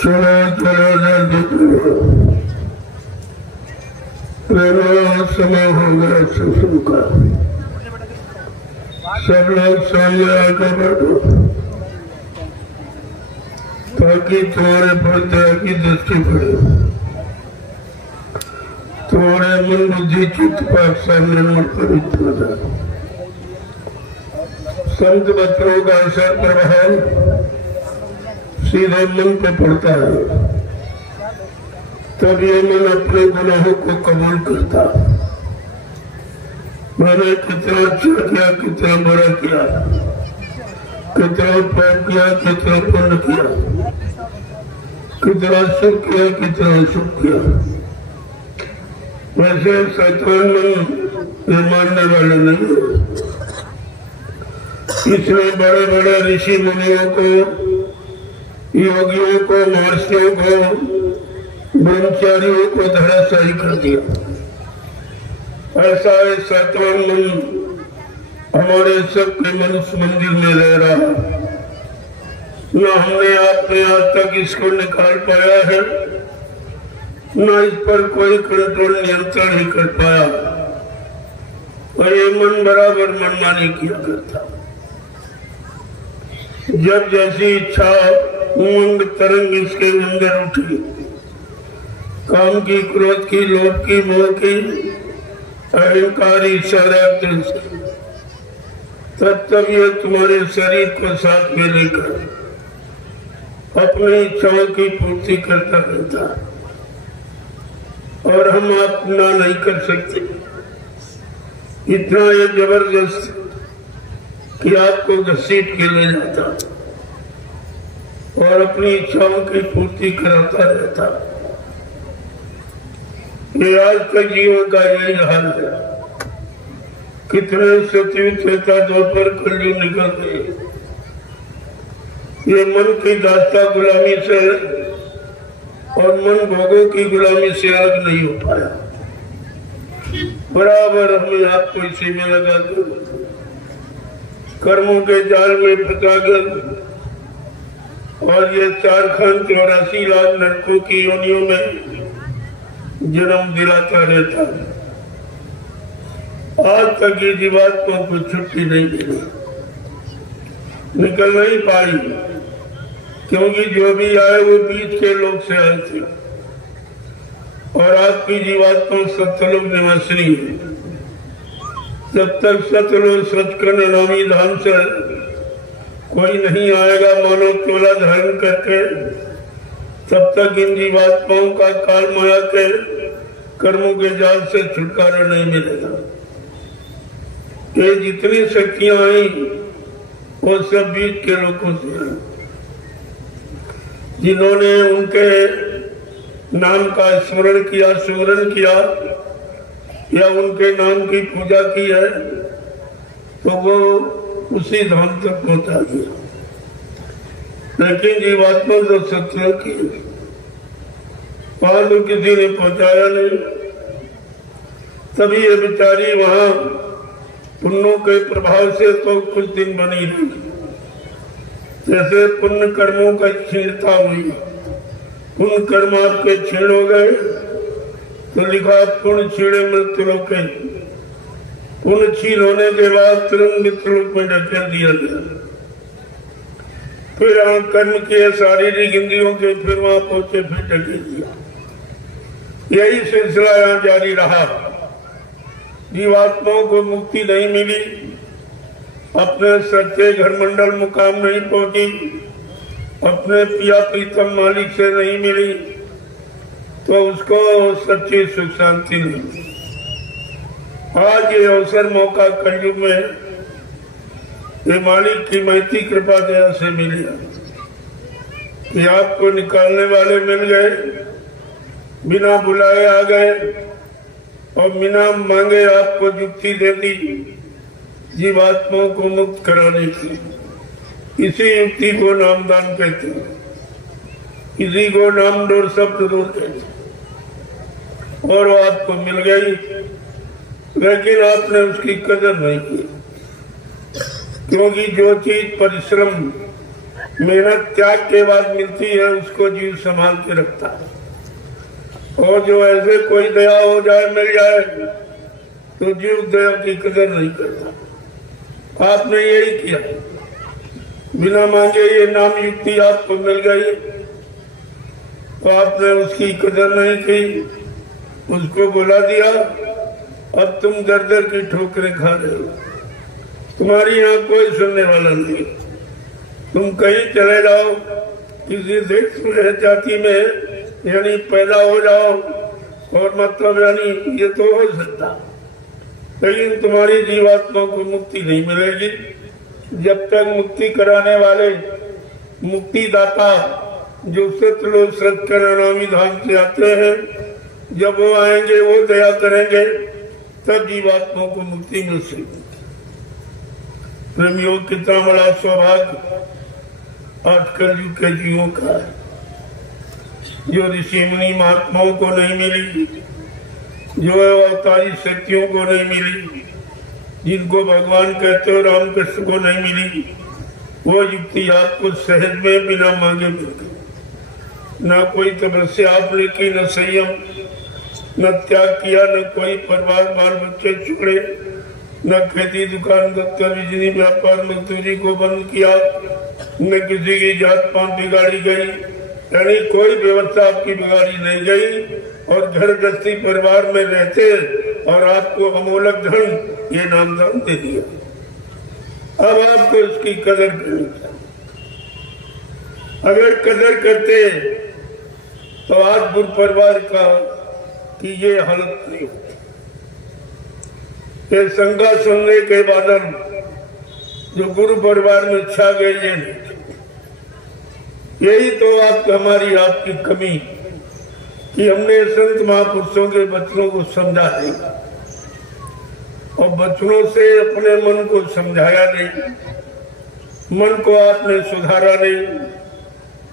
चलो चलो जल्दी समय हो गया सुसु का। सब लोग सामने आकर बैठो ताकि तुम्हारे पर्दा की दृष्टि पड़े, तुम्हारे मन बुद्धि चित्त पाक सामने मन पवित्र हो जाए। संत वचनों का असर प्रभाव सीधे मन पे पड़ता है, तब ये मन अपने गुनाहों को कबूल करता। मैंने कितना अच्छा किया, कितना बुरा किया, कितना पाप किया, कितना पुण्य किया, कितना सुख किया, कितना अशुभ किया। वैसे शैतान मन ये मानने वाले नहीं है। इसने बड़े बड़े ऋषि मुनियों को, योगियों को, महर्षियों को, ब्रह्मचारियों को धराशायी कर दिया। ऐसा है शैतान मन हमारे सबके मनुष्य मंदिर में रह रहा। न हमने अपने आज तक इसको निकाल पाया है, न इस पर कोई कंट्रोल नियंत्रण ही कर पाया। और ये मन बराबर मनमानी किया करता। जब जैसी इच्छा उमंग तरंग इसके अंदर उठी, काम की, क्रोध की, लोभ की, मोह की, अहंकारी शराब, तब ये तुम्हारे शरीर को साथ में लेकर अपनी इच्छाओं की पूर्ति करता रहता, और हम अपना नहीं कर सकते। इतना ये जबरदस्त कि आपको घसीट के ले जाता और अपनी इच्छाओं की पूर्ति कराता रहता। ये आज तक जीवन का यही हाल है। कितने सतयुग त्रेता द्वापर कलयुग निकल गए, ये मन की दास्ता गुलामी से और मन भोगों की गुलामी से अलग नहीं हो पाया। बराबर हमें आपको इसी में लगा कर कर्मों के जाल में फंसाकर और ये 484 लाख नरकों की योनियों में जन्म दिलाता रहता है। आज तक ये जीवात्मा को छुट्टी नहीं मिली, निकल नहीं पाई, क्योंकि जो भी आए वो बीच के लोग से आए थे। और आपकी जीवात्मा सत्यलोक निवासिनी है। जब तक सत्यलोक सचखंड नामी धाम से कोई नहीं आएगा मानव चोला धारण करके, तब तक इन जीवात्माओं का काल माया के कर्मों के जाल से छुटकारा नहीं मिलेगा। ये जितनी शक्तियां आई वो सब बीच के लोगों से आई, जिन्होंने उनके नाम का स्मरण किया, सुमरण किया या उनके नाम की पूजा की है, तो वो उसी धाम तक पहुंचा दिया। लेकिन जीवात्मा जो सत्य की वहां तो किसी ने पहुंचाया नहीं। तभी ये बेचारी वहां पुण्यों के प्रभाव से तो कुछ दिन बनी रही। जैसे पुण्य कर्मों का क्षीणता हुई, पुण्य कर्म आपके क्षीण हो गए तो लिखा पुण्य क्षीणे मृत्युलोके। पुण्य क्षीण होने के बाद तुरंत मृत्युलोक में ढकेल दिया गया। फिर कर्म किए शारीरिक इंद्रियों के, फिर वहां पहुंचे, फिर ढकेल दिया। यही सिलसिला यहाँ जारी रहा। जीवात्माओं को मुक्ति नहीं मिली, अपने सच्चे घर मंडल मुकाम नहीं पहुंची, अपने पिया प्रीतम मालिक से नहीं मिली, तो उसको सच्ची सुख शांति नहीं। आज ये अवसर मौका कलयुग में ये मालिक की महती कृपा दया से मिली कि आपको निकालने वाले मिल गए, बिना बुलाए आ गए और बिना मांगे आपको युक्ति दे दी जीवात्माओं को मुक्त कराने की। इसी युक्ति को नामदान कहते हैं, इसी को नाम डोर शब्द डोर कहते हैं। और वो आपको मिल गई, लेकिन आपने उसकी कदर नहीं की, क्योंकि जो चीज परिश्रम मेहनत त्याग के बाद मिलती है उसको जीव संभाल के रखता है। और जो ऐसे कोई दया हो जाए मिल जाए तो जीव दया की कदर नहीं करता। आपने यही किया, बिना मांगे ये नाम युक्ति आपको मिल गई तो आपने उसकी कदर नहीं की, उसको बुला दिया। अब तुम दर दर की ठोकरें खा रहे हो, तुम्हारी यहाँ कोई सुनने वाला नहीं। तुम कहीं चले जाओ, किसी देश में जाति में यानी पैदा हो जाओ और मतलब यानी ये तो हो सकता, लेकिन तुम्हारी जीवात्मा को मुक्ति नहीं मिलेगी जब तक मुक्ति कराने वाले मुक्तिदाता जो सतलोक सत्कर्णामी धाम से आते हैं, जब वो आएंगे वो दया करेंगे तब जीवात्मा को मुक्ति मिल सकेगी। प्रेमियों, कितना बड़ा सौभाग्य आज कलयुग के जीवों का है, जो ऋषि मुनि महात्माओं को नहीं मिली, जो अवतारी शक्तियों को नहीं मिली, जिनको भगवान कहते हो रामकृष्ण को नहीं मिली, वो युक्ति आपको सहज में बिना मांगे मिल गई। न कोई तपस्या आपने की, न संयम, न त्याग किया, न कोई परिवार बाल बच्चे छोड़े, न खेती दुकान दफ्तर बिजली व्यापार मजदूरी को बंद किया, न किसी की जात पात बिगाड़ी गई, यानी कोई व्यवस्था आपकी बिगाड़ी नहीं गई और घर गृहस्थी परिवार में रहते और आपको अमोलक धन ये नामदान दे दिया। अब आपको इसकी कदर करनी चाहिए। अगर कदर करते तो आज गुरु परिवार का कि ये हालत नहीं होती। ये शंका सुनने के बाद जो गुरु परिवार में छा गए ये नहीं, यही तो हमारी आपकी कमी कि हमने संत महापुरुषों के वचनों को समझा नहीं और वचनों से अपने मन को समझाया नहीं, मन को आपने सुधारा नहीं,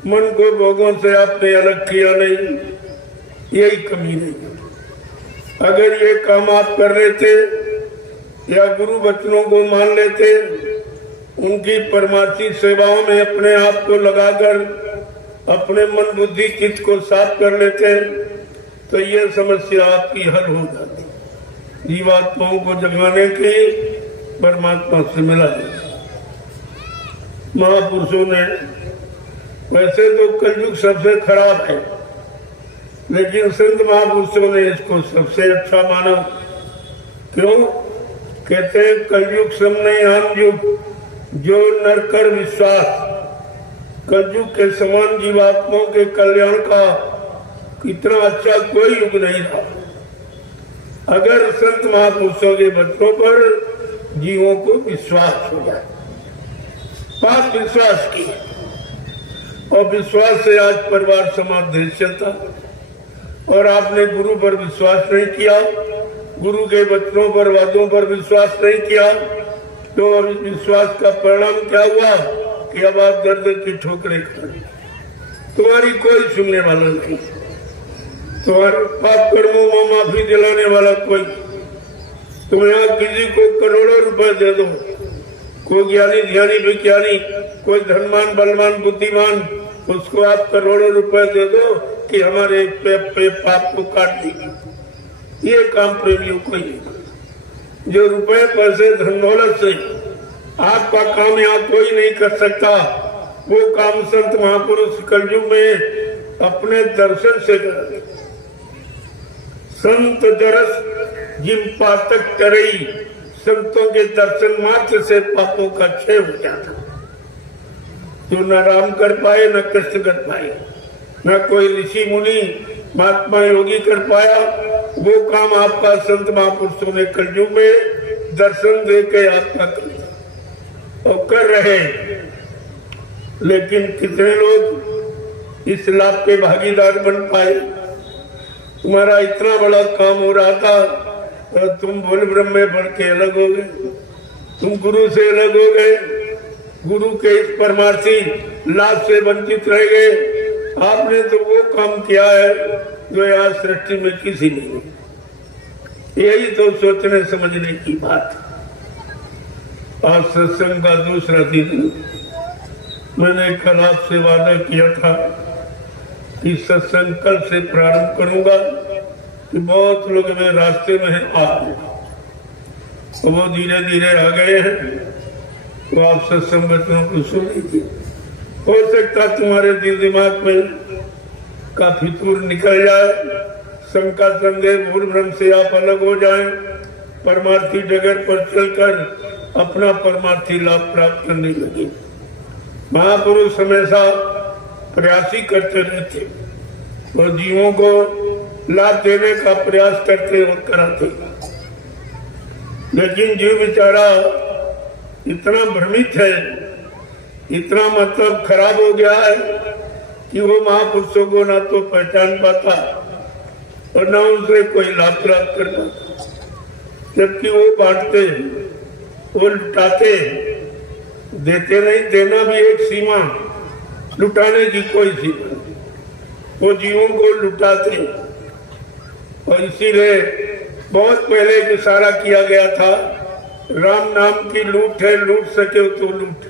मन को भोगों से आपने अलग किया नहीं, यही कमी नहीं। अगर ये काम आप कर लेते या गुरु वचनों को मान लेते, उनकी परमार्थी सेवाओं में अपने आप को लगाकर अपने मन बुद्धि चित्त को साफ कर लेते तो ये समस्या आपकी हल हो जाती। जीवात्माओं को जगाने की परमात्मा से मिला जाता। महापुरुषों ने, वैसे तो कलयुग सबसे खराब है, लेकिन संत महापुरुषों ने इसको सबसे अच्छा माना। क्यों? कहते हैं कलयुग समय हम युग जो नर कर विश्वास, कलयुग के समान जीवात्माओं के कल्याण का इतना अच्छा कोई युग नहीं रहा। अगर संत महापुरुषों के वचनों पर जीवों को विश्वास हो जाए, पास विश्वास की और विश्वास से आज परिवार समाज देश चलता। और आपने गुरु पर विश्वास नहीं किया, गुरु के वचनों पर वादों पर विश्वास नहीं किया, तो अब विश्वास का परिणाम क्या हुआ कि अब आप दर्द की ठोकरें खाए, तुम्हारी कोई सुनने वाला नहीं, तुम्हारे पाप कर्मों में माफी दिलाने वाला कोई। तुम यहाँ किसी को करोड़ों रुपए दे दो, कोई ज्ञानी ध्यानी विज्ञानी, कोई धनवान बलवान बुद्धिमान, उसको आप करोड़ों रुपए दे दो कि हमारे पे पाप को काट देगी। ये काम प्रेमियों को ही, जो रुपए पैसे धन दौलत से आपका काम यहाँ कोई नहीं कर सकता, वो काम संत महापुरुष कलयुग में अपने दर्शन से कर। संत दरस जिम पातक तरई, संतों के दर्शन मात्र से पापों का क्षय हो जाता। जो न राम कर पाए न कृष्ण कर पाए, न कोई ऋषि मुनि महात्मा योगी कर पाया, वो काम आपका संत महापुरुषों ने कलयुग में दर्शन दे के आपका और कर रहे। लेकिन कितने लोग इस लाभ के भागीदार बन पाए? तुम्हारा इतना बड़ा काम हो रहा था और तुम बोल ब्रह्म में बढ़ के अलग हो गए, तुम गुरु से अलग हो गए, गुरु के इस परमार्थी लाभ से वंचित रह गए। आपने तो वो काम किया है जो यहाँ सृष्टि में किसी ने नहीं। यही तो सोचने समझने की बात। आज सत्संग का दूसरा दिन, मैंने कल आपसे वादा किया था कि सत्संग कल से प्रारंभ करूंगा कि बहुत लोग मेरे रास्ते में आ गए, तो वो धीरे धीरे आ गए हैं। तो आप सत्संग वचनों को सुन लीजिए। हो सकता तुम्हारे दिल दिमाग में काफी दूर निकल जाए, शंका संदेह भूल भ्रम से आप अलग हो जाएं, परमार्थी डगर पर चलकर अपना परमार्थी लाभ प्राप्त करने लगे। महापुरुष हमेशा प्रयास ही करते रहते और जीवों को लाभ देने का प्रयास करते और कराते, लेकिन जीव बेचारा इतना भ्रमित है, इतना मतलब खराब हो गया है कि वो महापुरुषों को ना तो पहचान पाता और ना उनसे कोई लाभ प्राप्त कर पाता। जबकि वो बांटते, वो लुटाते, देते नहीं। देना भी एक सीमा, लुटाने की कोई सीमा। वो जीवों को लुटाते और इसीलिए बहुत पहले एक इशारा किया गया था, राम नाम की लूट है, लूट सके तो लूट,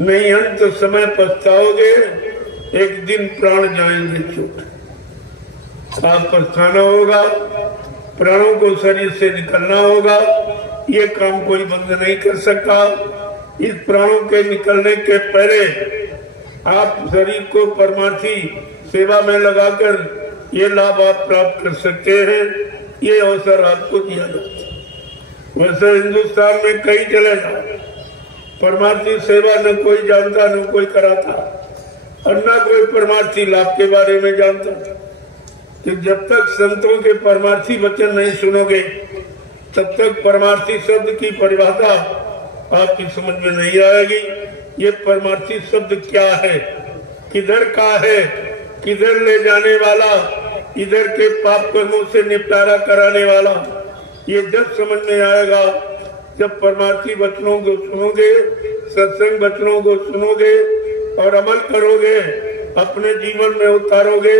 नहीं अंत समय पछताओगे, एक दिन प्राण जाएंगे छूट। आप पछताना होगा, प्राणों को शरीर से निकलना होगा। ये काम कोई बंद नहीं कर सकता। इस प्राणों के निकलने के पहले आप शरीर को परमार्थी सेवा में लगाकर ये लाभ आप प्राप्त कर सकते हैं। ये अवसर आपको दिया जाता है। वैसे हिंदुस्तान में कई चले जाओ, परमार्थी सेवा न कोई जानता, न कोई कराता और न कोई परमार्थी लाभ के बारे में जानता। कि जब तक संतों के परमार्थी वचन नहीं सुनोगे, तब तक परमार्थी शब्द की परिभाषा आपकी समझ में नहीं आएगी। ये परमार्थी शब्द क्या है, किधर का है, किधर ले जाने वाला, इधर के पाप कर्मों से निपटारा कराने वाला, ये जब समझ में आएगा जब परमार्थी वचनों को सुनोगे, सत्संग वचनों को सुनोगे और अमल करोगे, अपने जीवन में उतारोगे,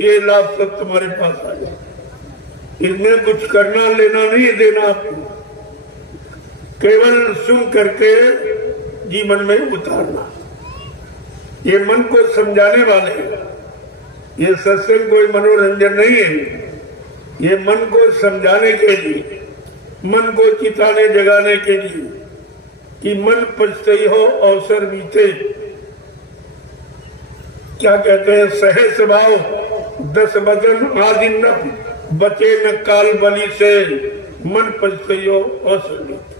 ये लाभ सब तुम्हारे पास आ जाए। इसमें कुछ करना लेना नहीं देना, आपको केवल सुन करके जीवन में उतारना। ये मन को समझाने वाले, ये सत्संग कोई मनोरंजन नहीं है। ये मन को समझाने के लिए, मन को चिताने जगाने के लिए कि मन पछताई हो अवसर बीते। क्या कहते हैं, सहे स्वभाव 10 वचन आदि न बचे न काल बलि से, मन पछताई हो अवसर बीते।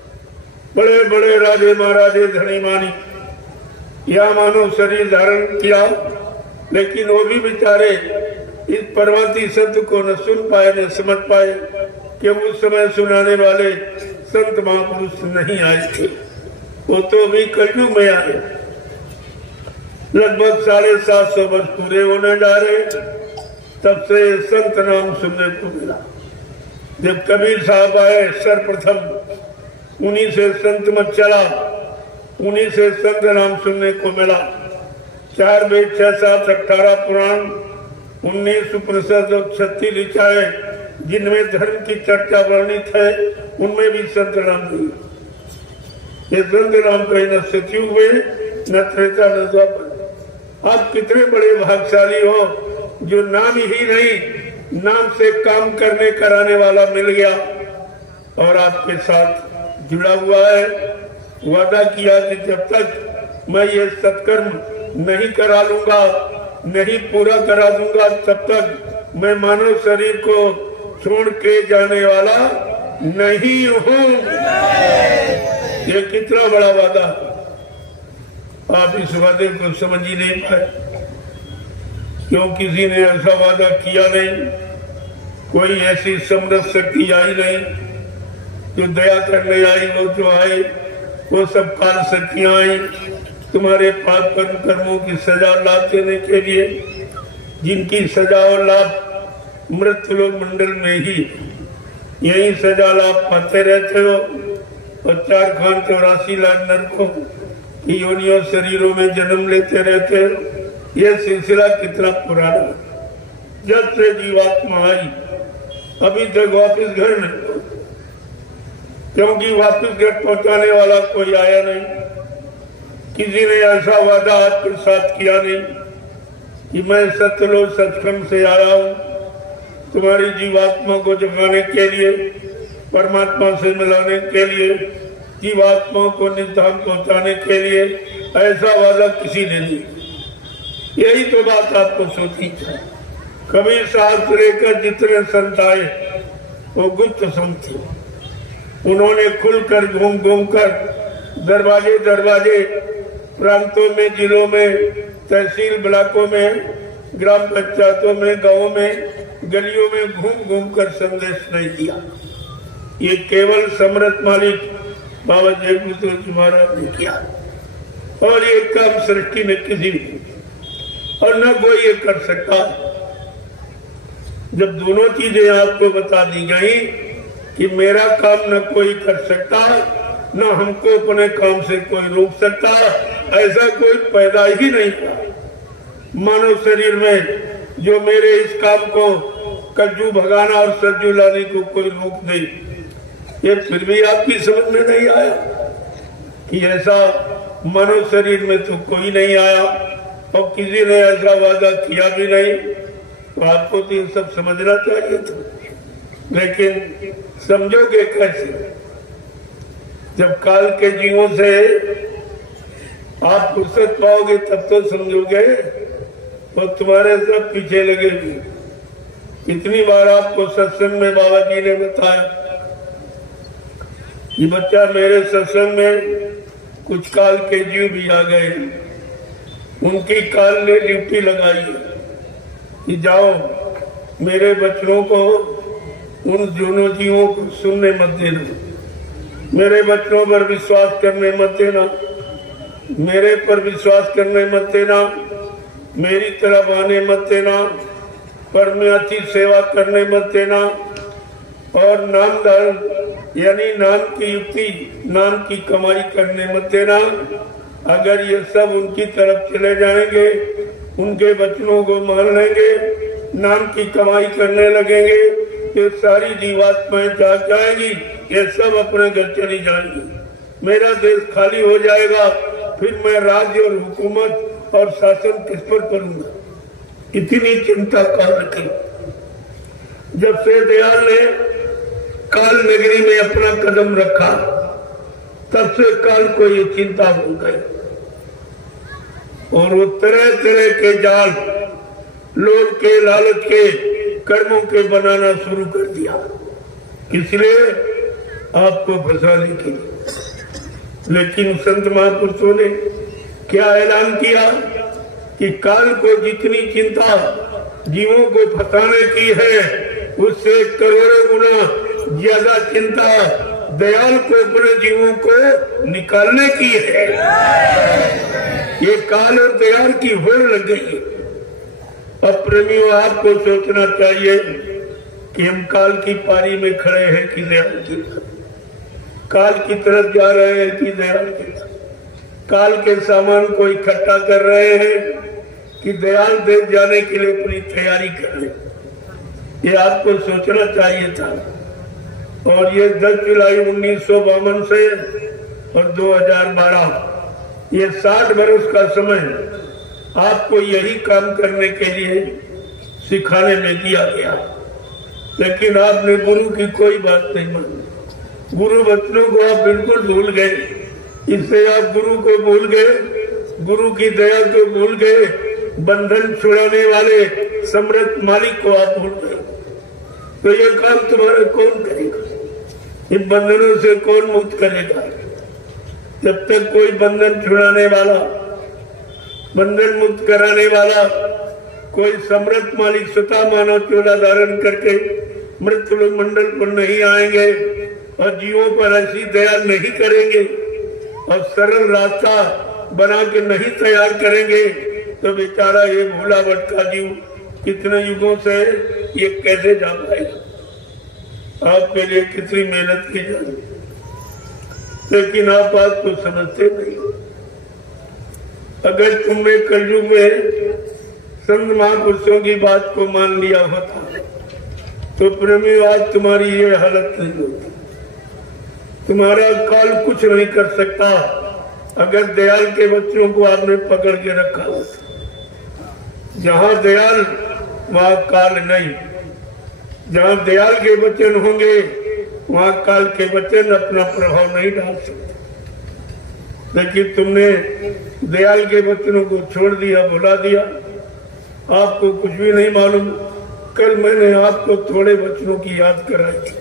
बड़े बड़े राजे महाराजे धनी मानी या मानव शरीर धारण किया, लेकिन वो भी बेचारे इस परमार्थी शब्द को न सुन पाए, न समझ पाए कि उस समय सुनाने वाले संत महापुरुष नहीं आए थे। वो तो अभी कलयुग में आए। लगभग 750 वर्ष पूरे होने जा रहे, तब से संत नाम सुनने को मिला। जब कबीर साहब आए सर्वप्रथम, उन्हीं से संत मत चला, उन्हीं से संत नाम सुनने को मिला। 4 वेद 6 7 18 पुराण, 19 उपनिषद और 36 ऋचाएं, जिनमें धर्म की चर्चा वर्णित है, उनमें भी संत नाम नहीं। ये संत नाम कहीं न सतयुग में, न त्रेता न द्वापर। आप कितने बड़े भाग्यशाली हो जो नाम ही नहीं, नाम से काम करने कराने वाला मिल गया और आपके साथ जुड़ा हुआ है। वादा किया कि जब तक मैं ये सत्कर्म नहीं करा लूंगा, नहीं पूरा करा दूंगा, तब तक मैं मानव शरीर को छोड़ के जाने वाला नहीं हूँ। ये कितना बड़ा वादा, आप इस वादे को समझ ही नहीं पाए। क्यों किसी ने ऐसा वादा किया नहीं, कोई ऐसी समरस शक्ति आई नहीं जो दया करने आई। वो जो आए वो सब काल शक्तियां आई तुम्हारे पाप कर्मों की सजा लाभ देने के लिए, जिनकी सजा और लाभ मृत्यु लोक मंडल में ही यही सजा लाभ पाते रहते हो और 4 खान 84 लाख नरकों की योनियों शरीरों में जन्म लेते रहते हो। यह सिलसिला कितना पुराना, जब से जीवात्मा आई अभी तक वापिस घर नहीं, क्योंकि वापिस घर पहुंचाने वाला कोई आया नहीं। किसी ने ऐसा वादा आपके साथ किया नहीं कि मैं सत्यलोक सचखंड से आया हूँ तुम्हारी जीवात्मा को जगाने के लिए, परमात्मा से मिलाने के लिए, जीवात्मा को निधान पहुंचाने के लिए। ऐसा वादा किसी ने नहीं। यही तो बात आपको सोचनी चाहिए। कबीर साहब से लेकर जितने संत आए वो गुप्त संत थे। उन्होंने खुलकर घूम घूम कर दरवाजे दरवाजे, प्रांतों में, जिलों में, तहसील ब्लॉकों में, ग्राम पंचायतों में, गांवों में, गलियों में घूम घूम कर संदेश नहीं दिया। ये केवल समरथ मालिक बाबा जगदीश महाराज ने किया और ये काम सृष्टि में किसी भी और न कोई ये कर सकता। जब दोनों चीजें आपको बता दी गई कि मेरा काम न कोई कर सकता, न हमको अपने काम से कोई रोक सकता, ऐसा कोई पैदा ही नहीं हुआ मानव शरीर में जो मेरे इस काम को कज्जू भगाना और सज्जू लाने को कोई रोक दे। ये फिर भी आपकी समझ में नहीं आया कि ऐसा मानव शरीर में तो कोई नहीं आया और किसी ने ऐसा वादा किया भी नहीं। तो आपको तो ये सब समझना चाहिए था, लेकिन समझोगे कैसे? जब काल के जीवों से आप फुर्सत पाओगे तब तो समझोगे, और तुम्हारे सब पीछे लगेगी। कितनी बार आपको सत्संग में बाबा जी ने बताया कि बच्चा मेरे सत्संग में कुछ काल के जीव भी आ गए, उनकी काल ने ड्यूटी लगाई कि जाओ मेरे बच्चों को, उन दोनों जीवों को सुनने मत देना, मेरे बच्चों पर विश्वास करने मत देना, मेरे पर विश्वास करने मत देना, मेरी तरफ आने मत देना, परमार्थी सेवा करने मत देना, और नामदान यानी नाम की युक्ति, नाम की कमाई करने मत देना। अगर ये सब उनकी तरफ चले जाएंगे, उनके वचनों को मान लेंगे, नाम की कमाई करने लगेंगे, ये सारी जीवात्माएं जाग जाएगी, ये सब अपने घर चली जाएंगी, मेरा देश खाली हो जाएगा, फिर मैं राज्य और हुकूमत और शासन किस पर करूंगा? इतनी चिंता काल की। जब से दयाल ने काल नगरी में अपना कदम रखा, तब से काल को ये चिंता हो गई और वो तरह तरह के जाल, लोभ के, लालच के, कर्मों के बनाना शुरू कर दिया। इसलिए आपको फंसाने के लिए। लेकिन संत महापुरुषों ने क्या ऐलान किया कि काल को जितनी चिंता जीवों को फंसाने की है, उससे करोड़ों गुना ज्यादा चिंता दयाल को अपने जीवों को निकालने की है। ये काल और दयाल की होड़ लग गई। अब प्रेमियों, आपको सोचना चाहिए कि हम काल की पारी में खड़े हैं कि दयाल की तरफ, काल की तरफ जा रहे हैं कि दयाल की तरफ, काल के सामान को इकट्ठा कर रहे हैं कि दयाल देश जाने के लिए अपनी तैयारी कर रहे। ये आपको सोचना चाहिए था। और ये 10 जुलाई 1952 से और 2012, ये 60 वर्ष का समय आपको यही काम करने के लिए सिखाने में दिया गया। लेकिन आपने गुरु की कोई बात नहीं मानी, गुरु वचनों को आप बिल्कुल भूल गए। इससे आप गुरु को भूल गए, गुरु की दया को भूल गए, बंधन छुड़ाने वाले समृद्ध मालिक को आप भूल गए। तो ये काम तुम्हारा कौन करेगा? इन बंधनों से कौन मुक्त करेगा? जब तक कोई बंधन छुड़ाने वाला, बंधन मुक्त कराने वाला कोई समृद्ध मालिक स्वतः मानव चोला धारण करके मृत्यु मंडल पर नहीं आएंगे और जीवों पर ऐसी दया नहीं करेंगे और सरल रास्ता बना के नहीं तैयार करेंगे, तो बेचारा ये भूला भटका जीव कितने युगों से ये कैसे जा पाएगा? आपके लिए कितनी मेहनत की जाए, लेकिन आप बात को समझते नहीं। अगर तुमने कलयुग में संत महापुरुषों की बात को मान लिया होता तो प्रेमी आज तुम्हारी ये हालत नहीं होती। तुम्हारा काल कुछ नहीं कर सकता, अगर दयाल के बच्चों को आपने पकड़ के रखा होता, जहाँ दयाल वहाँ काल नहीं, जहाँ दयाल के वचन होंगे वहाँ काल के वचन अपना प्रभाव नहीं डाल सकते। लेकिन तुमने दयाल के वचनों को छोड़ दिया, भुला दिया, आपको कुछ भी नहीं मालूम। कल मैंने आपको थोड़े वचनों की याद कराई थी,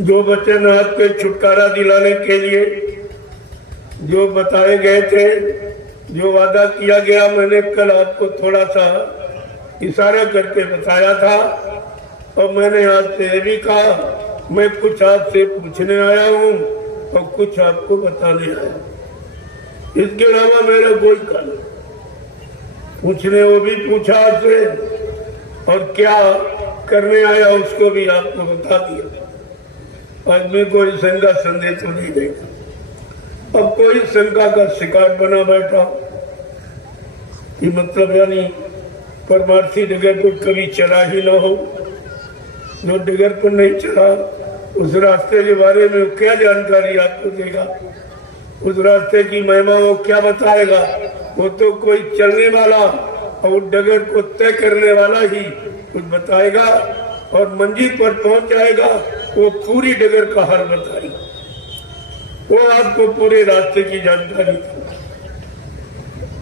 जो वचन आपके छुटकारा दिलाने के लिए जो बताए गए थे, जो वादा किया गया, मैंने कल आपको थोड़ा सा इशारा करके बताया था। और मैंने आपसे ये भी कहा मैं कुछ आपसे पूछने आया हूँ और कुछ आपको बताने आया, इसके अलावा मेरा कोई काम नहीं। पूछने वो भी पूछा आपसे और क्या करने आया उसको भी आपको बता दिया। आज मैं कोई शंका संदेह तो नहीं देगा। अब कोई शंका का शिकार बना बैठा कि मतलब यानी परमार्थी डगर पर कभी चला ही ना हो, जो डगर पर नहीं चला उस रास्ते के बारे में क्या जानकारी आपको देगा, उस रास्ते की महिमा वो क्या बताएगा। वो तो कोई चलने वाला और डगर को तय करने वाला ही कुछ बताएगा और मंजिल पर पहुंच जाएगा, वो पूरी डगर का हाल बताएगा, वो आपको पूरे रास्ते की जानकारी।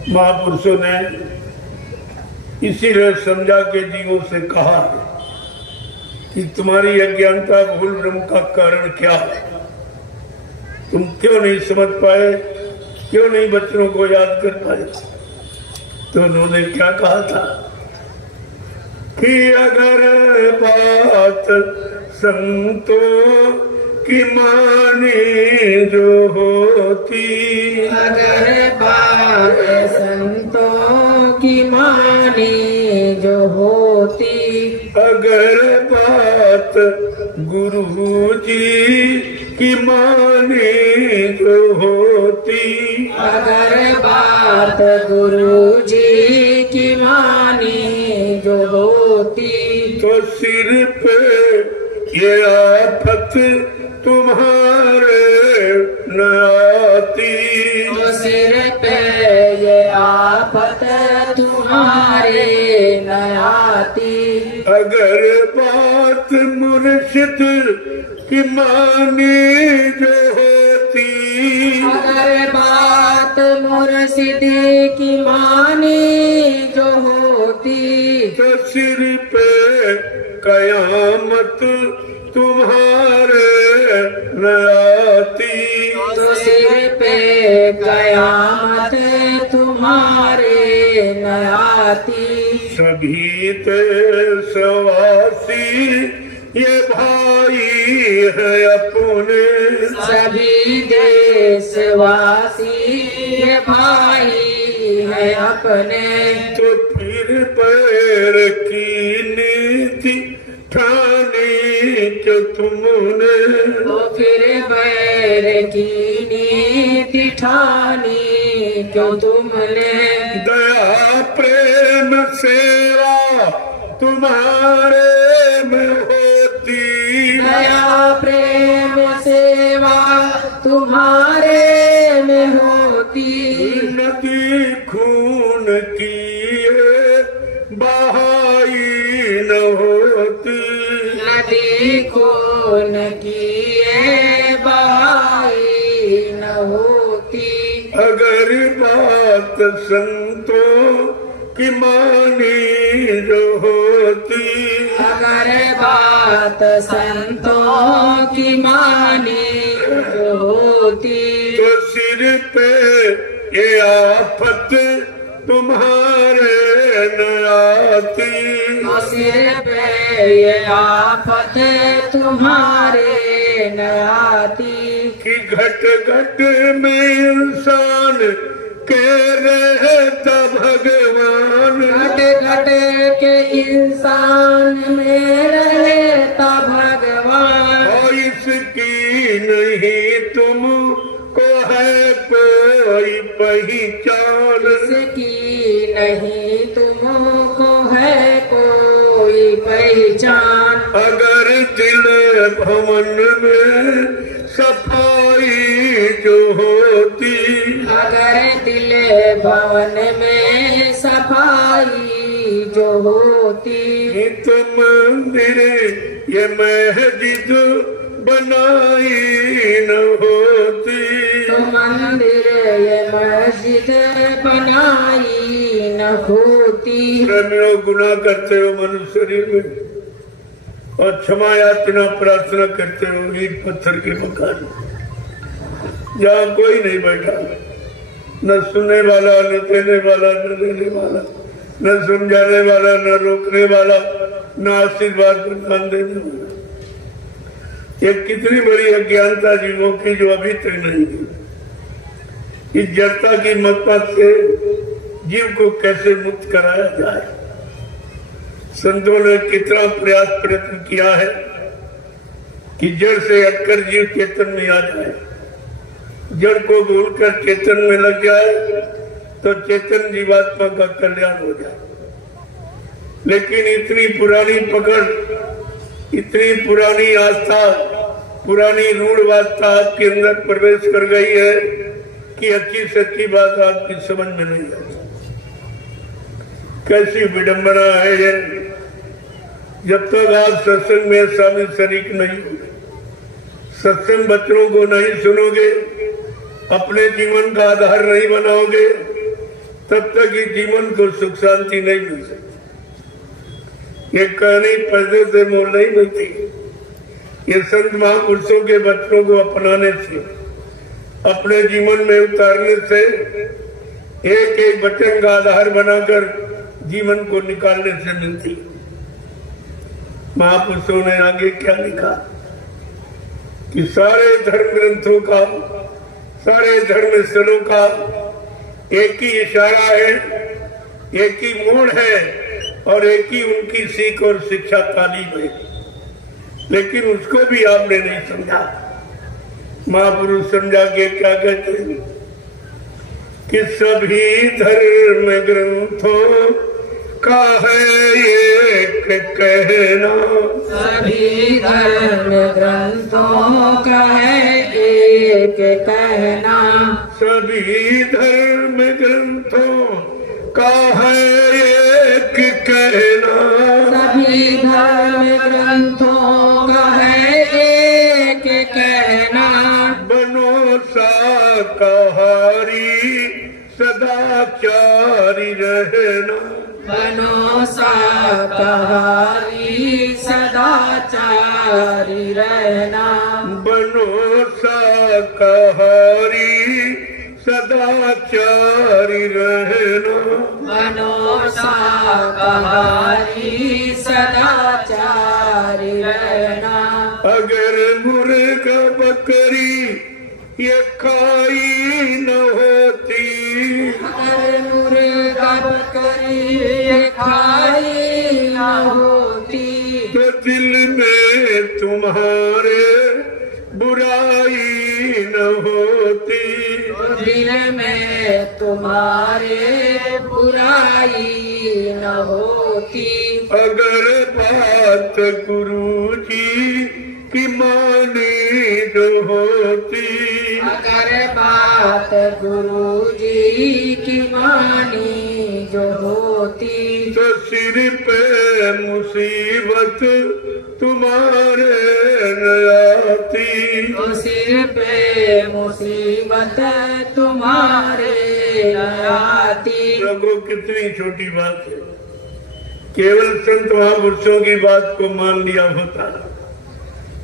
महापुरुषों ने इसीलिए समझा के जीवों से कहा कि तुम्हारी अज्ञानता भूल भ्रम का कारण क्या है, तुम क्यों नहीं समझ पाए, क्यों नहीं बच्चों को याद कर पाए। तो उन्होंने क्या कहा था कि अगर बात संतों की मानी जो होती, अगर बात संतों की मानी जो होती, अगर बात गुरु जी की मानी जो होती, अगर बात गुरु जी की मानी जो होती, तो सिर पे ये आफत तुम्हारे न आती, तो सिर पे ये आफत तुम्हारे न आती। अगर बात मुर्शिद की मानी जो होती, अगर बात मुर्शिद की मानी जो होती, तो सिर पे कयामत तुम्हारे न आती, तो सिर पे कयामत तुम्हारे न आती। सभी देशवासी ये भाई है अपने, सभी देशवासी ये भाई है अपने, तो फिर पैर की नीति ठानी जो तुमने, तो फिर बैर की नीति ठानी क्यों तुमने। दया प्रेम सेवा तुम्हारे में होती, दया प्रेम सेवा तुम्हारे में होती, नदी खून की ये बहाई न होती, नदी खून की ये बहाई न होती। अगर बात संतों की मानी जो होती, अगर बात संतों की मानी जो होती, तो सिर पे ये आफत तुम्हारे न आती, तो सिर पे ये आफत तुम्हारे न आती। कि घट घट में इंसान के रहता भगवान, घट घट के इंसान में रहता भगवान, और इसकी नहीं तुमको है कोई पहचान, इसकी नहीं तुमको है कोई पहचान। अगर दिल भवन में सफाई जो होती, मन में सफाई जो होती, नित मंदिर ये मस्जिद बनाई न होती, तो मंदिर ये मस्जिद बनाई न होती। प्रेमियों, गुनाह करते हो मनुष्य शरीर में और क्षमा याचना प्रार्थना करते हो ईंट पत्थर के मकान, जहाँ कोई नहीं बैठा, न सुनने वाला, न देने वाला, न लेने वाला, न समझाने वाला, न रोकने वाला, न आशीर्वाद प्रदान देने वाला। ये कितनी बड़ी अज्ञानता जीवों की जो अभी तक नहीं है। इस जड़ता की मत्ता से जीव को कैसे मुक्त कराया जाए, संतों ने कितना प्रयास प्रयत्न किया है कि जड़ से हटकर जीव चेतन में आ जाए। जड़ को भूलकर चेतन में लग जाए तो चेतन जीवात्मा का कल्याण हो जाए। लेकिन इतनी पुरानी पकड़, इतनी पुरानी आस्था, पुरानी रूढ़वास्ता आपके अंदर प्रवेश कर गई है कि अच्छी सच्ची बात आपकी समझ में नहीं आती। कैसी विडंबना है ये। जब तक आप सत्संग में शामिल शरीक नहीं होंगे, सत्संग बच्चों को नहीं सुनोगे, अपने जीवन का आधार नहीं बनाओगे, तब तक इस जीवन को सुख शांति नहीं मिल सकती। ये कहानी पर्दे से मोल नहीं मिलती। ये संत महापुरुषों के बच्चों को अपनाने से, अपने जीवन में उतारने से, एक एक वचन का आधार बनाकर जीवन को निकालने से मिलती। महापुरुषों ने आगे क्या लिखा कि सारे धर्म ग्रंथों का, सारे धर्म स्थलों का एक ही इशारा है, एक ही मोड़ है और एक ही उनकी सीख और शिक्षा तालीम है। लेकिन उसको भी आपने नहीं समझा। महापुरुष समझा के क्या कहते हैं कि सभी धर्म ग्रंथों का है एक कहना, सभी धर्म ग्रंथों का है एक कहना, सभी धर्म ग्रंथों का है एक कहना, सभी धर्म ग्रंथों का है एक कहना, बनो शाकाहारी सदाचारी रहना, बनो शाकाहारी सदाचारी रहना, बनो शाकाहारी सदाचारी रहना, बनो शाकाहारी सदाचारी रहना। अगर मुर्गा बकरी ये खाई न होती, अगर मुर्गा बकरी खाई न होती, तो दिल में तुम्हारे बुराई न होती, दिल में तुम्हारे बुराई न होती। अगर बात गुरु जी की मानी जो होती, अगर बात गुरु जी की मानी जो होती, तो सिर पे मुसीबत तुम्हारे न आती, तो सिर पे मुसीबत तुम्हारे न आती। लोगों कितनी छोटी बात है। केवल संत महापुरुषों की बात को मान लिया होता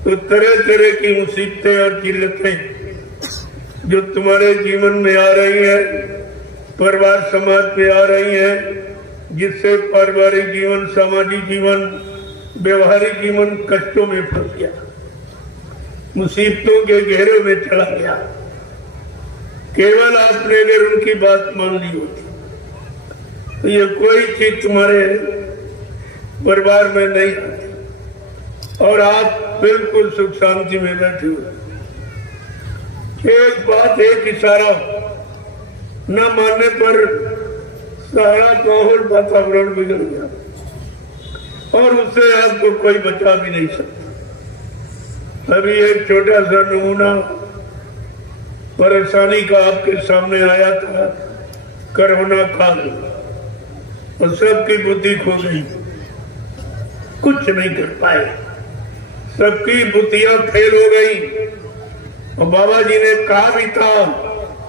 तो तरह तरह की मुसीबतें और किल्लतें जो तुम्हारे जीवन में आ रही है, परिवार समाज में आ रही है, जिससे पारिवारिक जीवन, सामाजिक जीवन, व्यवहारिक जीवन कष्टों में फंस गया, मुसीबतों के घेरे में चला गया। केवल आपने अगर उनकी बात मान ली होती तो ये कोई चीज तुम्हारे परिवार में नहीं आती और आप बिल्कुल सुख शांति में बैठे हो। एक बात, एक इशारा न मानने पर सारा माहौल, वातावरण बिगड़ गया और उससे आपको कोई बचा भी नहीं सकता। अभी एक छोटा सा नमूना परेशानी का आपके सामने आया था। कोरोना काल और सबकी बुद्धि खो गई, कुछ नहीं कर पाए, सबकी बुद्धियां फेल हो गई। और बाबा जी ने कहा भी था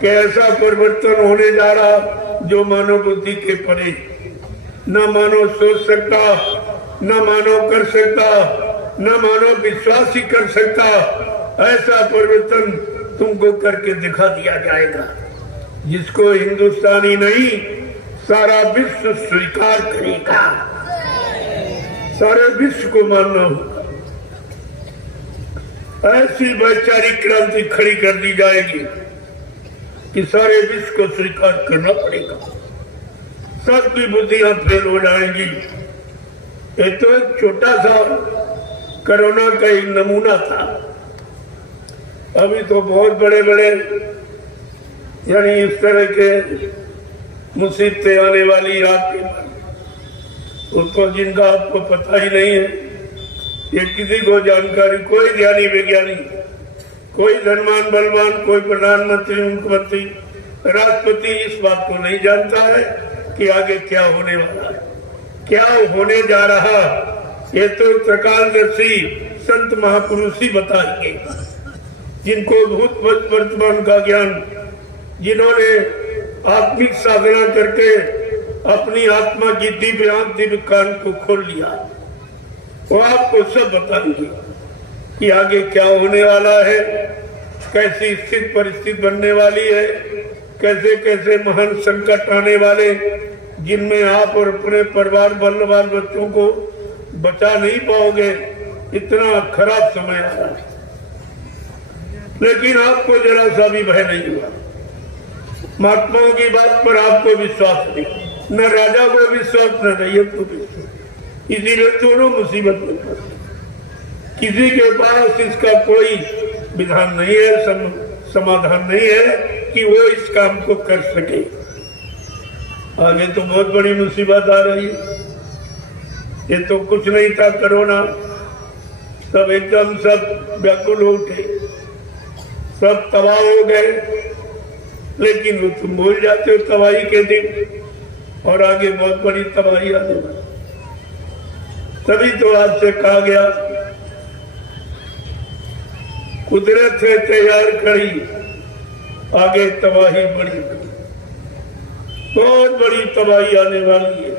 कि ऐसा परिवर्तन होने जा रहा जो मानव बुद्धि के परे, न मानव सोच सकता, न मानव कर सकता, न मानव विश्वास ही कर सकता। ऐसा परिवर्तन तुमको करके दिखा दिया जाएगा जिसको हिंदुस्तानी नहीं सारा विश्व स्वीकार करेगा, सारे विश्व को मानना होगा। ऐसी वैचारिक क्रांति खड़ी कर दी जाएगी कि सारे विश्व को स्वीकार करना पड़ेगा, सबकी बुद्धियां फेल हो जाएंगी। ये तो एक छोटा सा कोरोना का एक नमूना था, अभी तो बहुत बड़े बड़े यानी इस तरह के मुसीबतें आने वाली आपके, उसको जिनका आपको पता ही नहीं है, ये किसी को जानकारी, कोई ज्ञानी विज्ञानी, कोई धनवान बलवान, कोई प्रधानमंत्री, मुख्यमंत्री, राष्ट्रपति इस बात को नहीं जानता है कि आगे क्या होने वाला है, क्या होने जा रहा। ये तो त्रिकालदर्शी संत महापुरुष ही बताएंगे, जिनको भूत वर्तमान का ज्ञान, जिन्होंने आत्मिक साधना करके अपनी आत्मा की दिव्य आंख दिव्य कान को खोल लिया, वो आपको सब बताएंगे कि आगे क्या होने वाला है, कैसी स्थिति परिस्थिति बनने वाली है, कैसे कैसे महान संकट आने वाले, जिनमें आप और अपने परिवार बाल बच्चों को बचा नहीं पाओगे। इतना खराब समय आ रहा है, लेकिन आपको जरा सा भी भय नहीं हुआ। महात्माओं की बात पर आपको विश्वास नहीं, न राजा को विश्वास न रैयत को विश्वास, इसीलिए दोनों मुसीबत में फंसे। किसी के पास इसका कोई विधान नहीं है, समाधान नहीं है कि वो इस काम को कर सके। आगे तो बहुत बड़ी मुसीबत आ रही है। ये तो कुछ नहीं था कोरोना, सब एकदम सब व्याकुल हो उठे, सब तबाह हो गए, लेकिन वो तुम भूल जाते हो तबाही के दिन, और आगे बहुत बड़ी तबाही आने वाली। तभी तो आपसे कहा गया कुदरत है तैयार खड़ी, आगे तबाही बड़ी, बहुत बड़ी तबाही आने वाली है,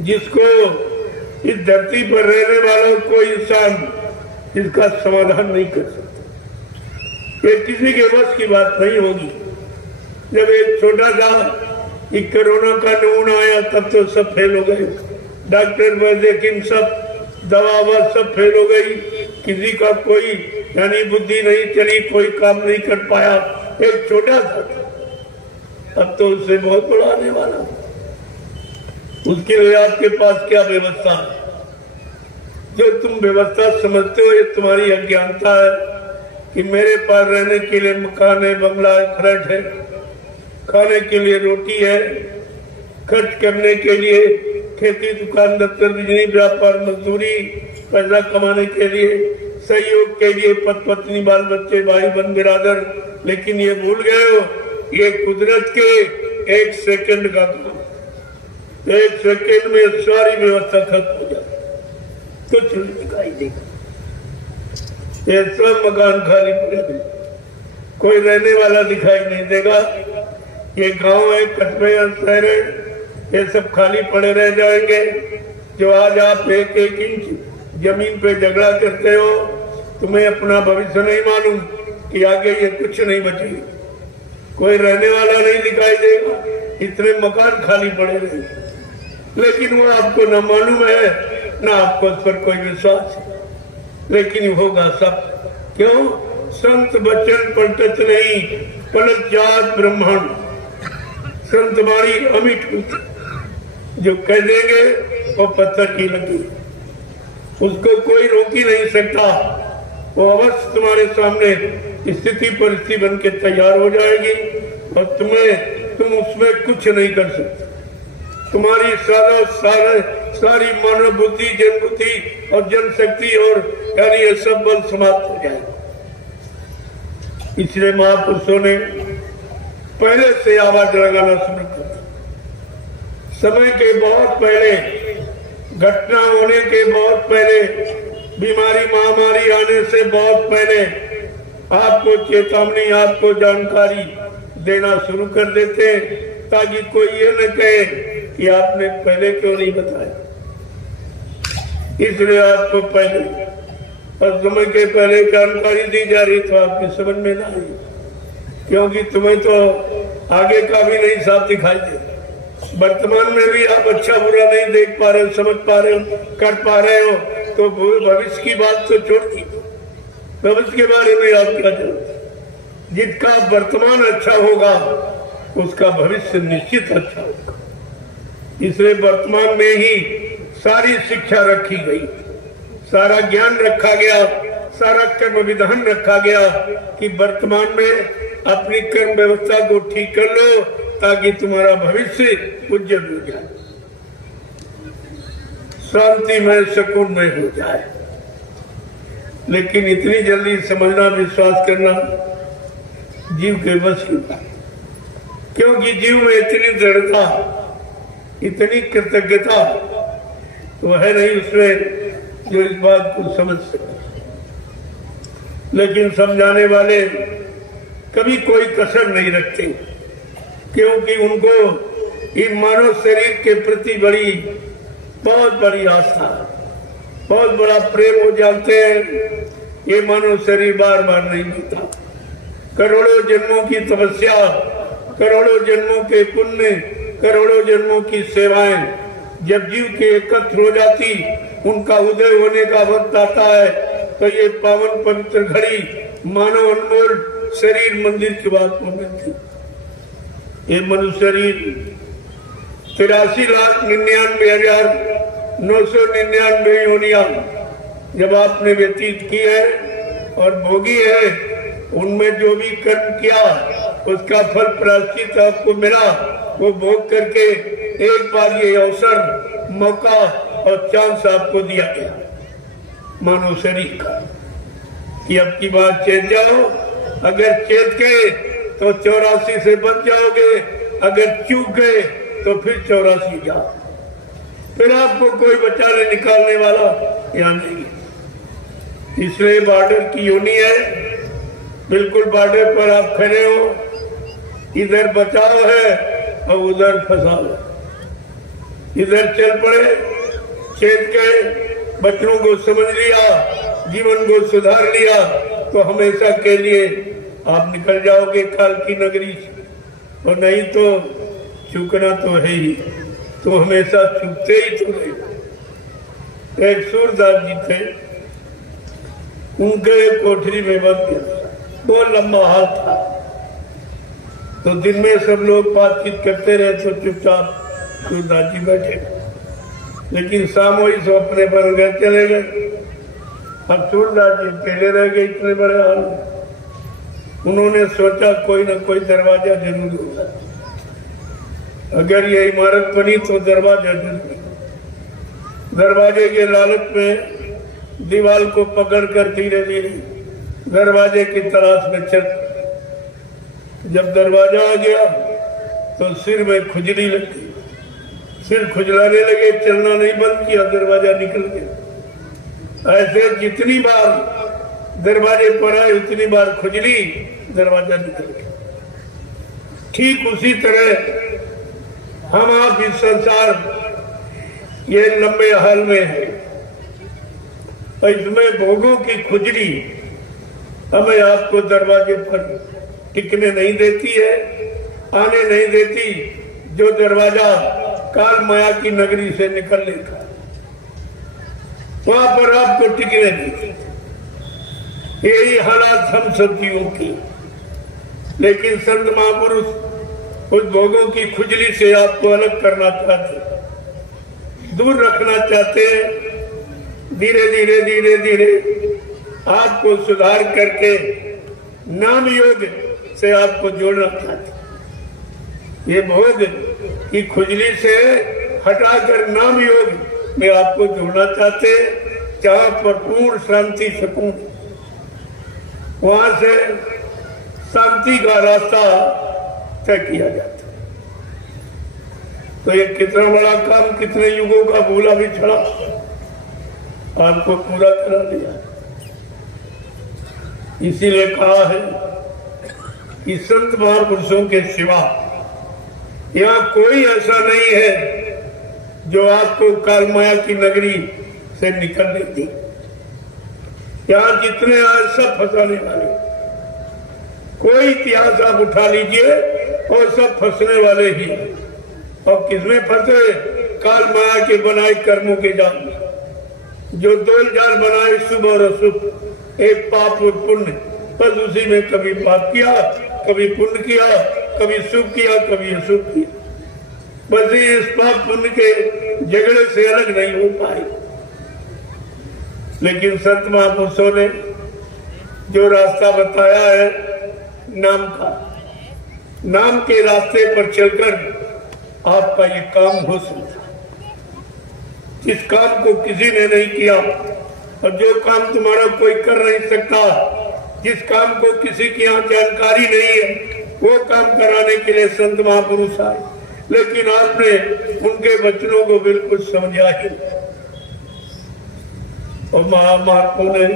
जिसको इस धरती पर रहने वाला कोई इंसान इसका समाधान नहीं कर सकता। ये किसी के बस की बात नहीं होगी। जब एक छोटा सा एक कोरोना का नमूना आया तब तो सब फेल हो गए, डॉक्टर वैद्य सब दवा सब फेल हो गई, किसी का कोई यानी बुद्धि नहीं चली, कोई काम नहीं कर पाया, एक छोटा था। अब तो उससे बहुत बड़ा आने वाला, उसके लिए आपके पास क्या व्यवस्था है? जो तुम व्यवस्था समझते हो ये तुम्हारी अज्ञानता है कि मेरे पास रहने के लिए मकान है, बंगला है, फ्लैट है, खाने के लिए रोटी है, खर्च करने के लिए खेती, दुकान, दफ्तर, बिजली, व्यापार, मजदूरी, पैसा कमाने के लिए, सहयोग के लिए पति पत्नी, बाल बच्चे, भाई बहन, बिरादर। लेकिन ये भूल गए हो ये कुदरत के एक सेकंड का काम, एक सेकंड में सारी व्यवस्था खत्म हो जाती, कुछ नहीं दिखाई देगा। ये सब मकान खाली पड़े, कोई रहने वाला दिखाई नहीं देगा। ये गांव है, कस्बे है, शहर है, ये सब खाली पड़े रह जाएंगे। जो आज आप एक एक इंच जमीन पे झगड़ा करते हो, तुम्हें अपना भविष्य नहीं मालूम कि आगे ये कुछ नहीं बचेगी, कोई रहने वाला नहीं दिखाई देगा, इतने मकान खाली पड़े रहेंगे। लेकिन वो आपको न मालूम है, न आपको उस पर कोई विश्वास है, लेकिन होगा सब। क्यों? संत बचन पलटत नहीं, पलट जात ब्रह्मांड। संत बाणी अमिट जो कह देंगे वो पत्थर की लगी, उसको कोई रोक ही नहीं सकता। वो अवश्य तुम्हारे सामने स्थिति परिस्थिति बन के तैयार हो जाएगी और तुम उसमें कुछ नहीं कर सकते। तुम्हारी सारी मानव बुद्धि, जन बुद्धि और जनशक्ति और यानी ये सब बल समाप्त हो जाएगा। इसलिए महापुरुषों ने पहले से आवाज लगाना शुरू कर दिया। समय के बहुत पहले, घटना होने के बहुत पहले, बीमारी महामारी आने से बहुत पहले आपको चेतावनी, आपको जानकारी देना शुरू कर देते हैं, ताकि कोई ये न कहे कि आपने पहले क्यों नहीं बताया। इसलिए आपको पहले और समय के पहले जानकारी दी जा रही, तो आपकी समझ में ना आई, क्योंकि तुम्हें तो आगे का भी नहीं साफ दिखाई दे। वर्तमान में भी आप अच्छा बुरा नहीं देख पा रहे हो, समझ पा रहे हो, कर पा रहे हो, तो भविष्य की बात तो छोड़ दी। भविष्य के बारे में आप क्या जानते? जिसका वर्तमान अच्छा होगा उसका भविष्य निश्चित अच्छा होगा। इसलिए वर्तमान में ही सारी शिक्षा रखी गई, सारा ज्ञान रखा गया, सारा कर्म विधान रखा गया कि वर्तमान में अपनी कर्म व्यवस्था को ठीक कर लो, ताकि तुम्हारा भविष्य उज्जवल हो जाए, शांतिमय, सुकूनमय हो जाए। लेकिन इतनी जल्दी समझना, विश्वास करना जीव के बस की बात, क्योंकि जीव में इतनी दृढ़ता, इतनी कृतज्ञता तो है नहीं उसमें जो इस बात को समझ सके। लेकिन समझाने वाले कभी कोई कसर नहीं रखते, क्योंकि उनको इन मानव शरीर के प्रति बहुत बड़ी आस्था, बहुत बड़ा प्रेम हो जाते हैं। ये मानव शरीर बार बार नहीं मिलता। करोड़ों जन्मों की तपस्या, करोड़ों जन्मों के पुण्य, करोड़ों जन्मों की सेवाएं जब जीव के एकत्र हो जाती, उनका उदय होने का वक्त आता है, तो ये पावन पवित्र घड़ी मानव अनमोल शरीर मंदिर की बात को मिलती। ये मनुष्य शरीर 83,99,999 योनियां जब आपने व्यतीत की है और भोगी है, उनमें जो भी कर्म किया उसका फल प्रायश्चित आपको मिला, वो भोग करके एक बार ये अवसर, मौका और चांस आपको दिया गया मानव शरीर का कि अब की बार चेत जाओ। अगर चेत गए तो 84 से बच जाओगे, अगर चूक गए तो फिर 84 जाओ, फिर आपको कोई बचाने निकालने वाला यहाँ नहीं। इसलिए बॉर्डर की योनि है, बिल्कुल बॉर्डर पर आप खड़े हो, इधर बचाव है और उधर फंसाव है। इधर चल पड़े, चेत गए, बच्चों को समझ लिया, जीवन को सुधार लिया, तो हमेशा के लिए आप निकल जाओगे काल की नगरी से। और नहीं तो चूकना तो है ही, तो हमेशा चूकते ही तो रहे। एक सूरदास जी थे, उनके कोठरी में बंद गया, बहुत लंबा हाल था, तो दिन में सब लोग बातचीत करते रहे, तो चुपचाप सूरदास जी बैठे। लेकिन शाम हुई सो अपने पर घर चले गए। अब सूरदास जी अकेले रह गए इतने बड़े हाल में। उन्होंने सोचा कोई ना कोई दरवाजा जरूर होगा, अगर ये इमारत बनी तो दरवाजा जरूर। दरवाजे के लालच में दीवार को पकड़कर धीरे धीरे दरवाजे की तलाश में चल। जब दरवाजा आ गया तो सिर में खुजली लगी, सिर खुजलाने लगे, चलना नहीं बंद किया, दरवाजा निकल गया। ऐसे जितनी बार दरवाजे पर आए उतनी बार खुजली, दरवाजा निकल गया। ठीक उसी तरह हम आप इस संसार ये लंबे हाल में है, और इसमें भोगों की खुजली हमें आपको दरवाजे पर टिकने नहीं देती है, आने नहीं देती। जो दरवाजा काल माया की नगरी से निकलने का, वहां पर आपको टिकने नहीं। यही हालात हम सब जीवों की। लेकिन संत महापुरुष उस भोगों की खुजली से आपको अलग करना चाहते, दूर रखना चाहते हैं। धीरे धीरे धीरे धीरे आपको सुधार करके नाम योग से आपको जोड़ना चाहते। ये भोग की खुजली से हटाकर नाम योग में आपको जोड़ना चाहते, जहां पर पूर्ण शांति सुकून, वहां से शांति का रास्ता तय किया जाता। तो ये कितना बड़ा काम, कितने युगों का भूला भी चढ़ा, आपको पूरा करा दिया। इसीलिए कहा है कि संत महापुरुषों के सिवा यहाँ कोई ऐसा नहीं है जो आपको काल माया की नगरी से निकलने दी। यहाँ जितने आए सब फंसाने वाले, कोई इतिहास आप उठा लीजिए और सब फंसने वाले ही। और किसमें फंसे? काल माया के बनाए कर्मों के जाल में, जो दो जाल बनाए, शुभ और अशुभ, एक पाप और पुण्य। बस उसी में कभी पाप किया, कभी पुण्य किया, कभी शुभ किया, कभी अशुभ किया। बस इस पाप पुण्य के झगड़े से अलग नहीं हो पाए। लेकिन संत महापुरुषों ने जो रास्ता बताया है नाम का, नाम के रास्ते पर चलकर आपका ये काम हो सकता। जिस काम को किसी ने नहीं किया और जो काम तुम्हारा कोई कर नहीं सकता, जिस काम को किसी की यहाँ जानकारी नहीं है, वो काम कराने के लिए संत महापुरुष आए। लेकिन आपने उनके वचनों को बिल्कुल समझा ही। और महात्माओं ने,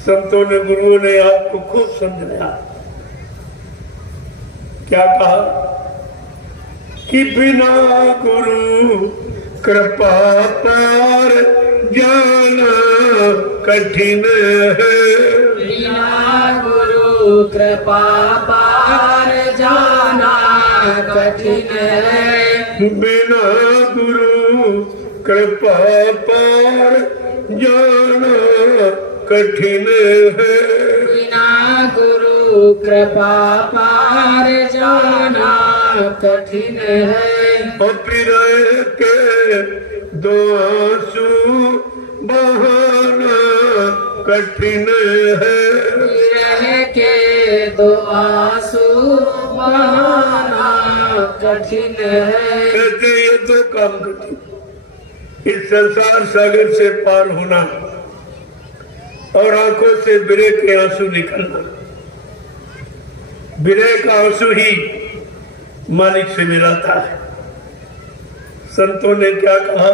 संतों ने, गुरुओं ने आपको खूब समझाया। क्या कहा कि बिना गुरु कृपा पार जाना कठिन है। बिना गुरु कृपा पार जाना कठिन है। बिना गुरु कृपा पार जाना कठिन है। बिना गुरु कृपा पार जाना कठिन है। और फिर के दो आंसू बहाना कठिन है। विरह के दो आंसू बहाना कठिन है। कहते ये तो काम कठिन, इस संसार सागर से पार होना और आंखों से बिरह के आंसू निकलना। बिरह का आंसू ही मालिक से मिलाता है। संतों ने क्या कहा?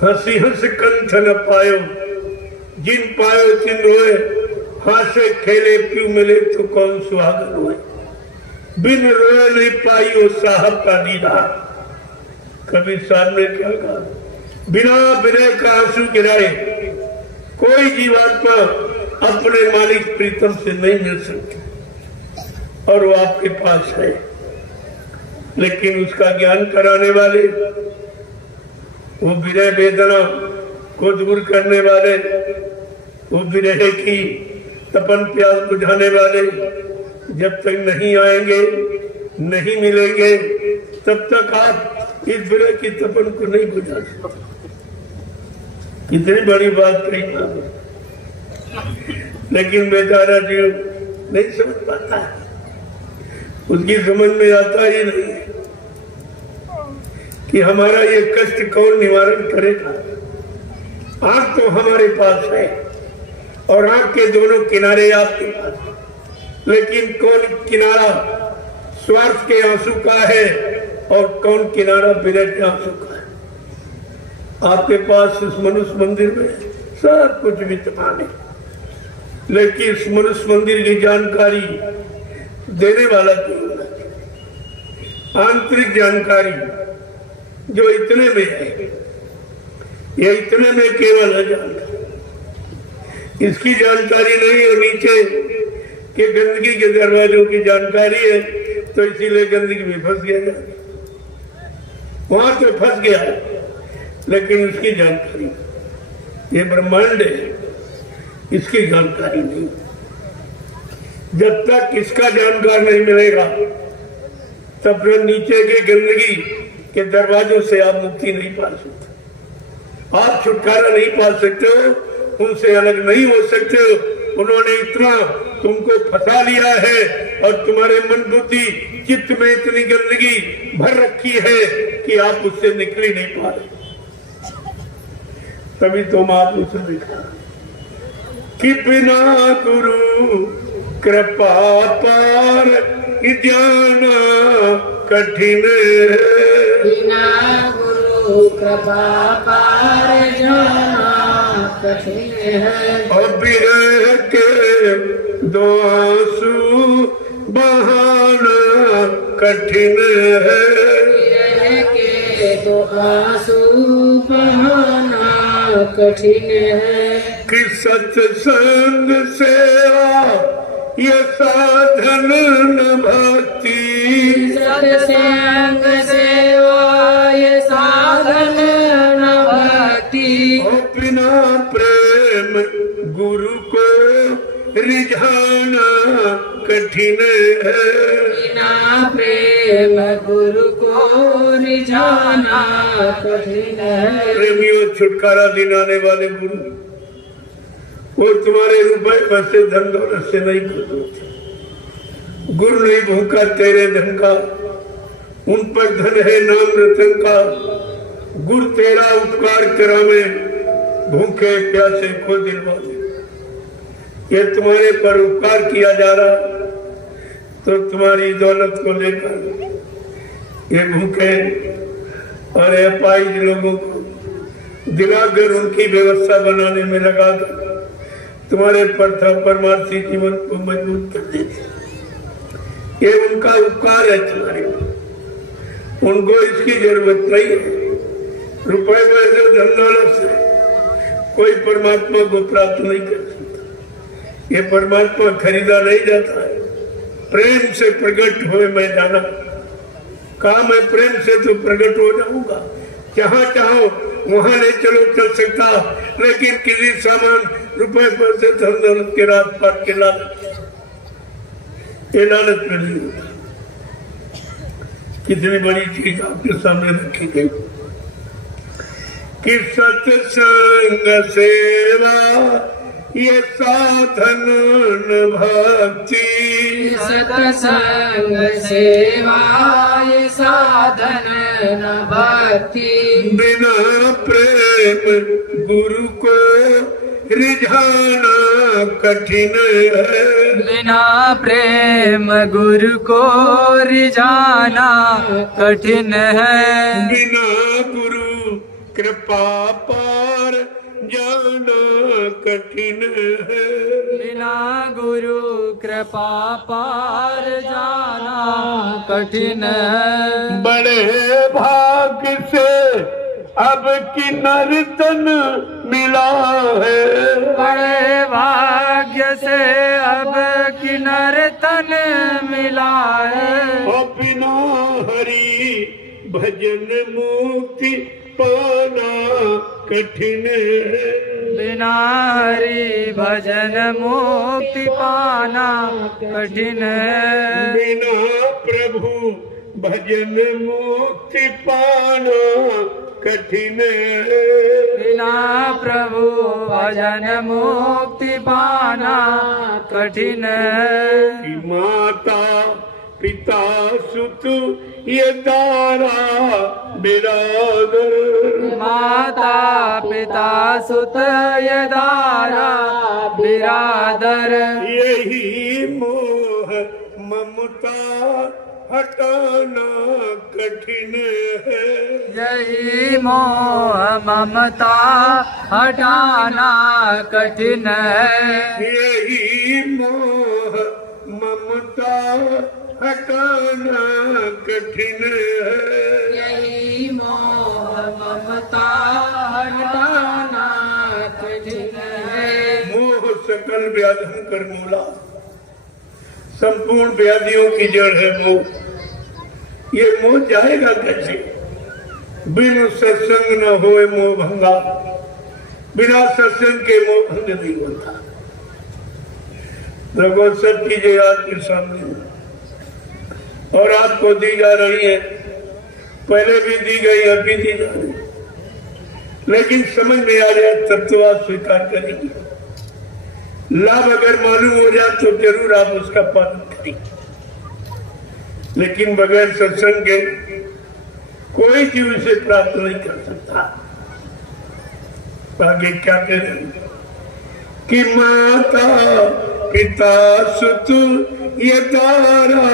हंसी हंस कंठ न पायो, जिन पायो तिन रोए, हासे खेले क्यों मिले तो कौन सुहागन हुए। बिन रोए नहीं पाई वो साहब का दीदार। कबीर साहब ने क्या कहा? बिना बिरह का आंसू गिराए कोई जीवात्मा अपने मालिक प्रीतम से नहीं मिल सकती। और वो आपके पास है, लेकिन उसका ज्ञान कराने वाले, वो विरह वेदना को दूर करने वाले, वो विरह की तपन प्यास बुझाने वाले जब तक नहीं आएंगे, नहीं मिलेंगे, तब तक आप इस विरह की तपन को नहीं बुझा सकते। कितनी बड़ी बात कही। लेकिन बेचारा जीव नहीं समझ पाता है, उसकी समझ में आता ही नहीं कि हमारा ये कष्ट कौन निवारण करेगा। आंख तो हमारे पास है और आंख के दोनों किनारे आपके पास, लेकिन कौन किनारा स्वार्थ के आंसू का है और कौन किनारा विरह के आंसू का है। आपके पास इस मनुष्य मंदिर में सब कुछ विद्यमान है, लेकिन इस मनुष्य मंदिर की जानकारी देने वाला कोई होना चाहिए। आंतरिक जानकारी जो इतने में है, ये इतने में केवल है जानकारी, इसकी जानकारी नहीं है। नीचे के गंदगी के दरवाजों की जानकारी है, तो इसीलिए गंदगी में फंस गया, वहां तो फंस गया, लेकिन उसकी जानकारी, ये ब्रह्मांड है, इसकी जानकारी नहीं। जब तक इसका जानकार नहीं मिलेगा, तब तक नीचे के गंदगी के दरवाजों से आप मुक्ति नहीं पा सकते, आप छुटकारा नहीं पा सकते हो, उनसे अलग नहीं हो सकते हो। उन्होंने इतना तुमको फंसा लिया है और तुम्हारे मन बुद्धि चित्त में इतनी गंदगी भर रखी है कि आप उससे निकल ही नहीं पा रहे। तभी तो महापुरुष ने लिखा कि बिना गुरु कृपा पार जाना कठिन है। बिना गुरु कृपा पार जाना कठिन है। और विरह के दो आंसू बहाना कठिन है। विरह के दो आंसू बहाना कठिन है। कि सत्संग सेवा ये साधन न भक्ति। सत्संग सेवा ये साधन न भक्ति। और बिना प्रेम गुरु को रिझाना कठिन है। बिना प्रेम गुरु को रिझाना कठिन है। प्रेमियों, छुटकारा दिलाने वाले गुरु वो तुम्हारे रुपए पैसे धन दौलत से नहीं करते। गुरु नहीं भूखा तेरे धन का, उन पर धन है नाम रतन का। गुरु तेरा उपकार करावे, भूखे प्यासे को दिलवावे। ये तुम्हारे पर उपकार किया जा रहा, तो तुम्हारी दौलत को लेकर ये भूखे और अपाहिज लोगों को दिलाकर उनकी व्यवस्था बनाने में लगा कर तुम्हारे परमार्थी जीवन को मजबूत कर देते। ये उनका उपकार है तुम्हारे पर। उनको इसकी जरूरत नहीं है। रुपए पैसे धन दौलत से कोई परमात्मा को प्राप्त नहीं कर सकता। ये परमात्मा खरीदा नहीं जाता है। प्रेम से प्रकट हुए मैं जाना, कहा मैं प्रेम से तो प्रकट हो जाऊंगा। जहाँ चाहो वहां ले चलो, चल सकता, लेकिन किसी सामान रुपए पैसे धन दौलत के रात पाट के लालच, ये लालच में नहीं होता। कितनी बड़ी चीज आपके सामने रखी गई कि सत्संग सेवा ये साधन भक्ति। सत्संग सेवा ये साधन भक्ति। बिना प्रेम गुरु को रिझाना कठिन है। बिना प्रेम गुरु को रिझाना कठिन है। बिना गुरु कृपा पार जाना कठिन है। बिना गुरु कृपा पार जाना कठिन है। बड़े भाग्य से अब किन्नरतन मिला है। बड़े भाग्य से अब किन्नरतन मिला है। और बिना हरि भजन मुक्ति पाना कठिन है। बिना हरि भजन मुक्ति पाना कठिन है। बिना प्रभु भजन मुक्ति पाना कठिन है। बिना प्रभु भजन मुक्ति पाना कठिन है। कि माता पिता सुत ये दारा बिरादर। माता पिता सुत ये दारा बिरादर। यही मोह ममता हटाना कठिन है। यही मोह ममता हटाना कठिन है। यही मोह ममता हटाना कठिन है। यही मोह ममता हटाना कठिन है। मोह सकल व्याधि कर मूला, संपूर्ण व्याधियों की जड़ है मोह। ये मोह जाएगा कैसे? बिन सत्संग न होए मोह भंगा। बिना सत्संग के मोह भंग नहीं होता। भगवत सब चीजें आपके सामने और आपको दी जा रही है। पहले भी दी गई, अभी दी जा रही, लेकिन समझ में आ जाए तब तो आप स्वीकार करेंगे। लाभ अगर मालूम हो जाए तो जरूर आप उसका पालन करेंगे। लेकिन बगैर सत्संग के कोई जीव इसे प्राप्त नहीं कर सकता। आगे क्या कह रहे हैं कि माता पिता सुत ये तारा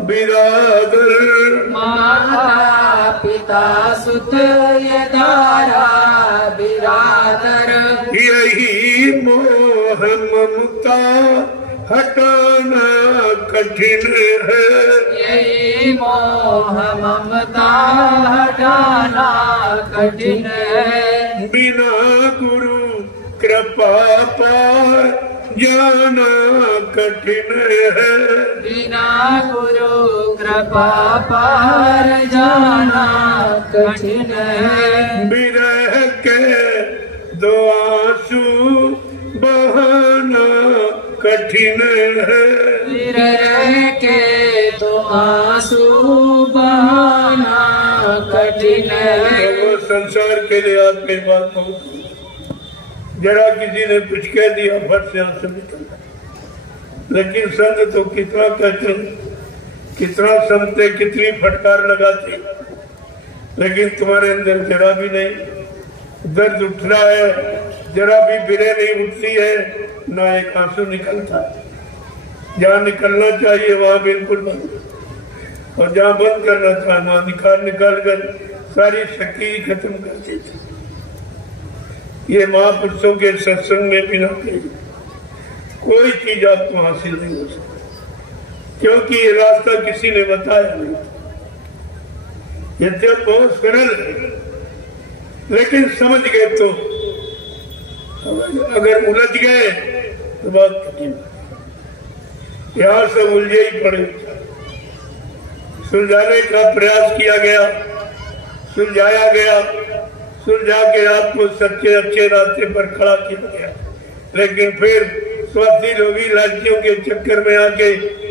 बिरादर। माता पिता सुत ये दारा बिरादर। यही मोह ममता हटाना कठिन है। यही मोह ममता हटाना कठिन है। बिना गुरु कृपा पार जाना कठिन है। बिना गुरु कृपा पार जाना कठिन है। बिरह के दो आंसू बहाना कठिन है। विरह के तो आंसू बहाना कठिन है। वो संसार के लिए आप में बात बहुत, जरा किसी ने कुछ कह दिया फट से आंसू निकलता। लेकिन संत तो कितना कहते, कितना सुनते, कितनी फटकार लगाते, लेकिन तुम्हारे अंदर जरा भी नहीं दर्द उठ रहा है, जरा भी बिरे नहीं उठती है, ना एक आंसू निकलता। जहाँ निकलना चाहिए वहाँ बिल्कुल बंद, और जहाँ बंद करना चाहिए वहाँ निकाल कर सारी शक्ति खत्म कर देती। ये महापुरुषों के सत्संग में बिना कोई चीज आपको हासिल नहीं हो सकती, क्योंकि ये रास्ता किसी ने बताया नहीं। ये जब बहुत सरल है, लेकिन समझ गए तो, अगर उलझ गए तो बात कठिन। यहाँ से उलझे ही पड़े। सुलझाने का प्रयास किया गया, सुलझाया गया, सुलझा के आपको सच्चे अच्छे रास्ते पर खड़ा किया गया, लेकिन फिर स्वार्थी लोभी लड़कियों के चक्कर में आके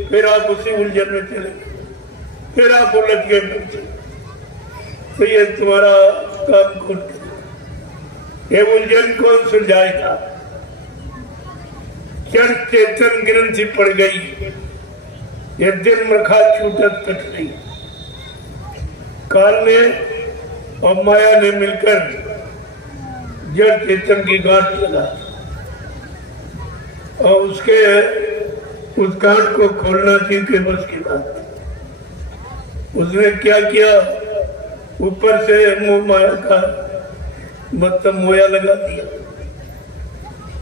फिर आप उसी उलझन में चले, फिर आप उलझ गए बच्चे। तो ये तुम्हारा काम कौन करेगा? ये उलझन कौन सुलझाएगा? जड़ चेतन ग्रंथि पड़ गई, ये दिन मखा छूटत कट नहीं। काल ने और माया ने मिलकर जड़ चेतन की गांठ लगा, और उसके उस गांठ को खोलना थी के बस की बात। उसने क्या किया? ऊपर से मुंह माया का मतलब मोया लगा दिया।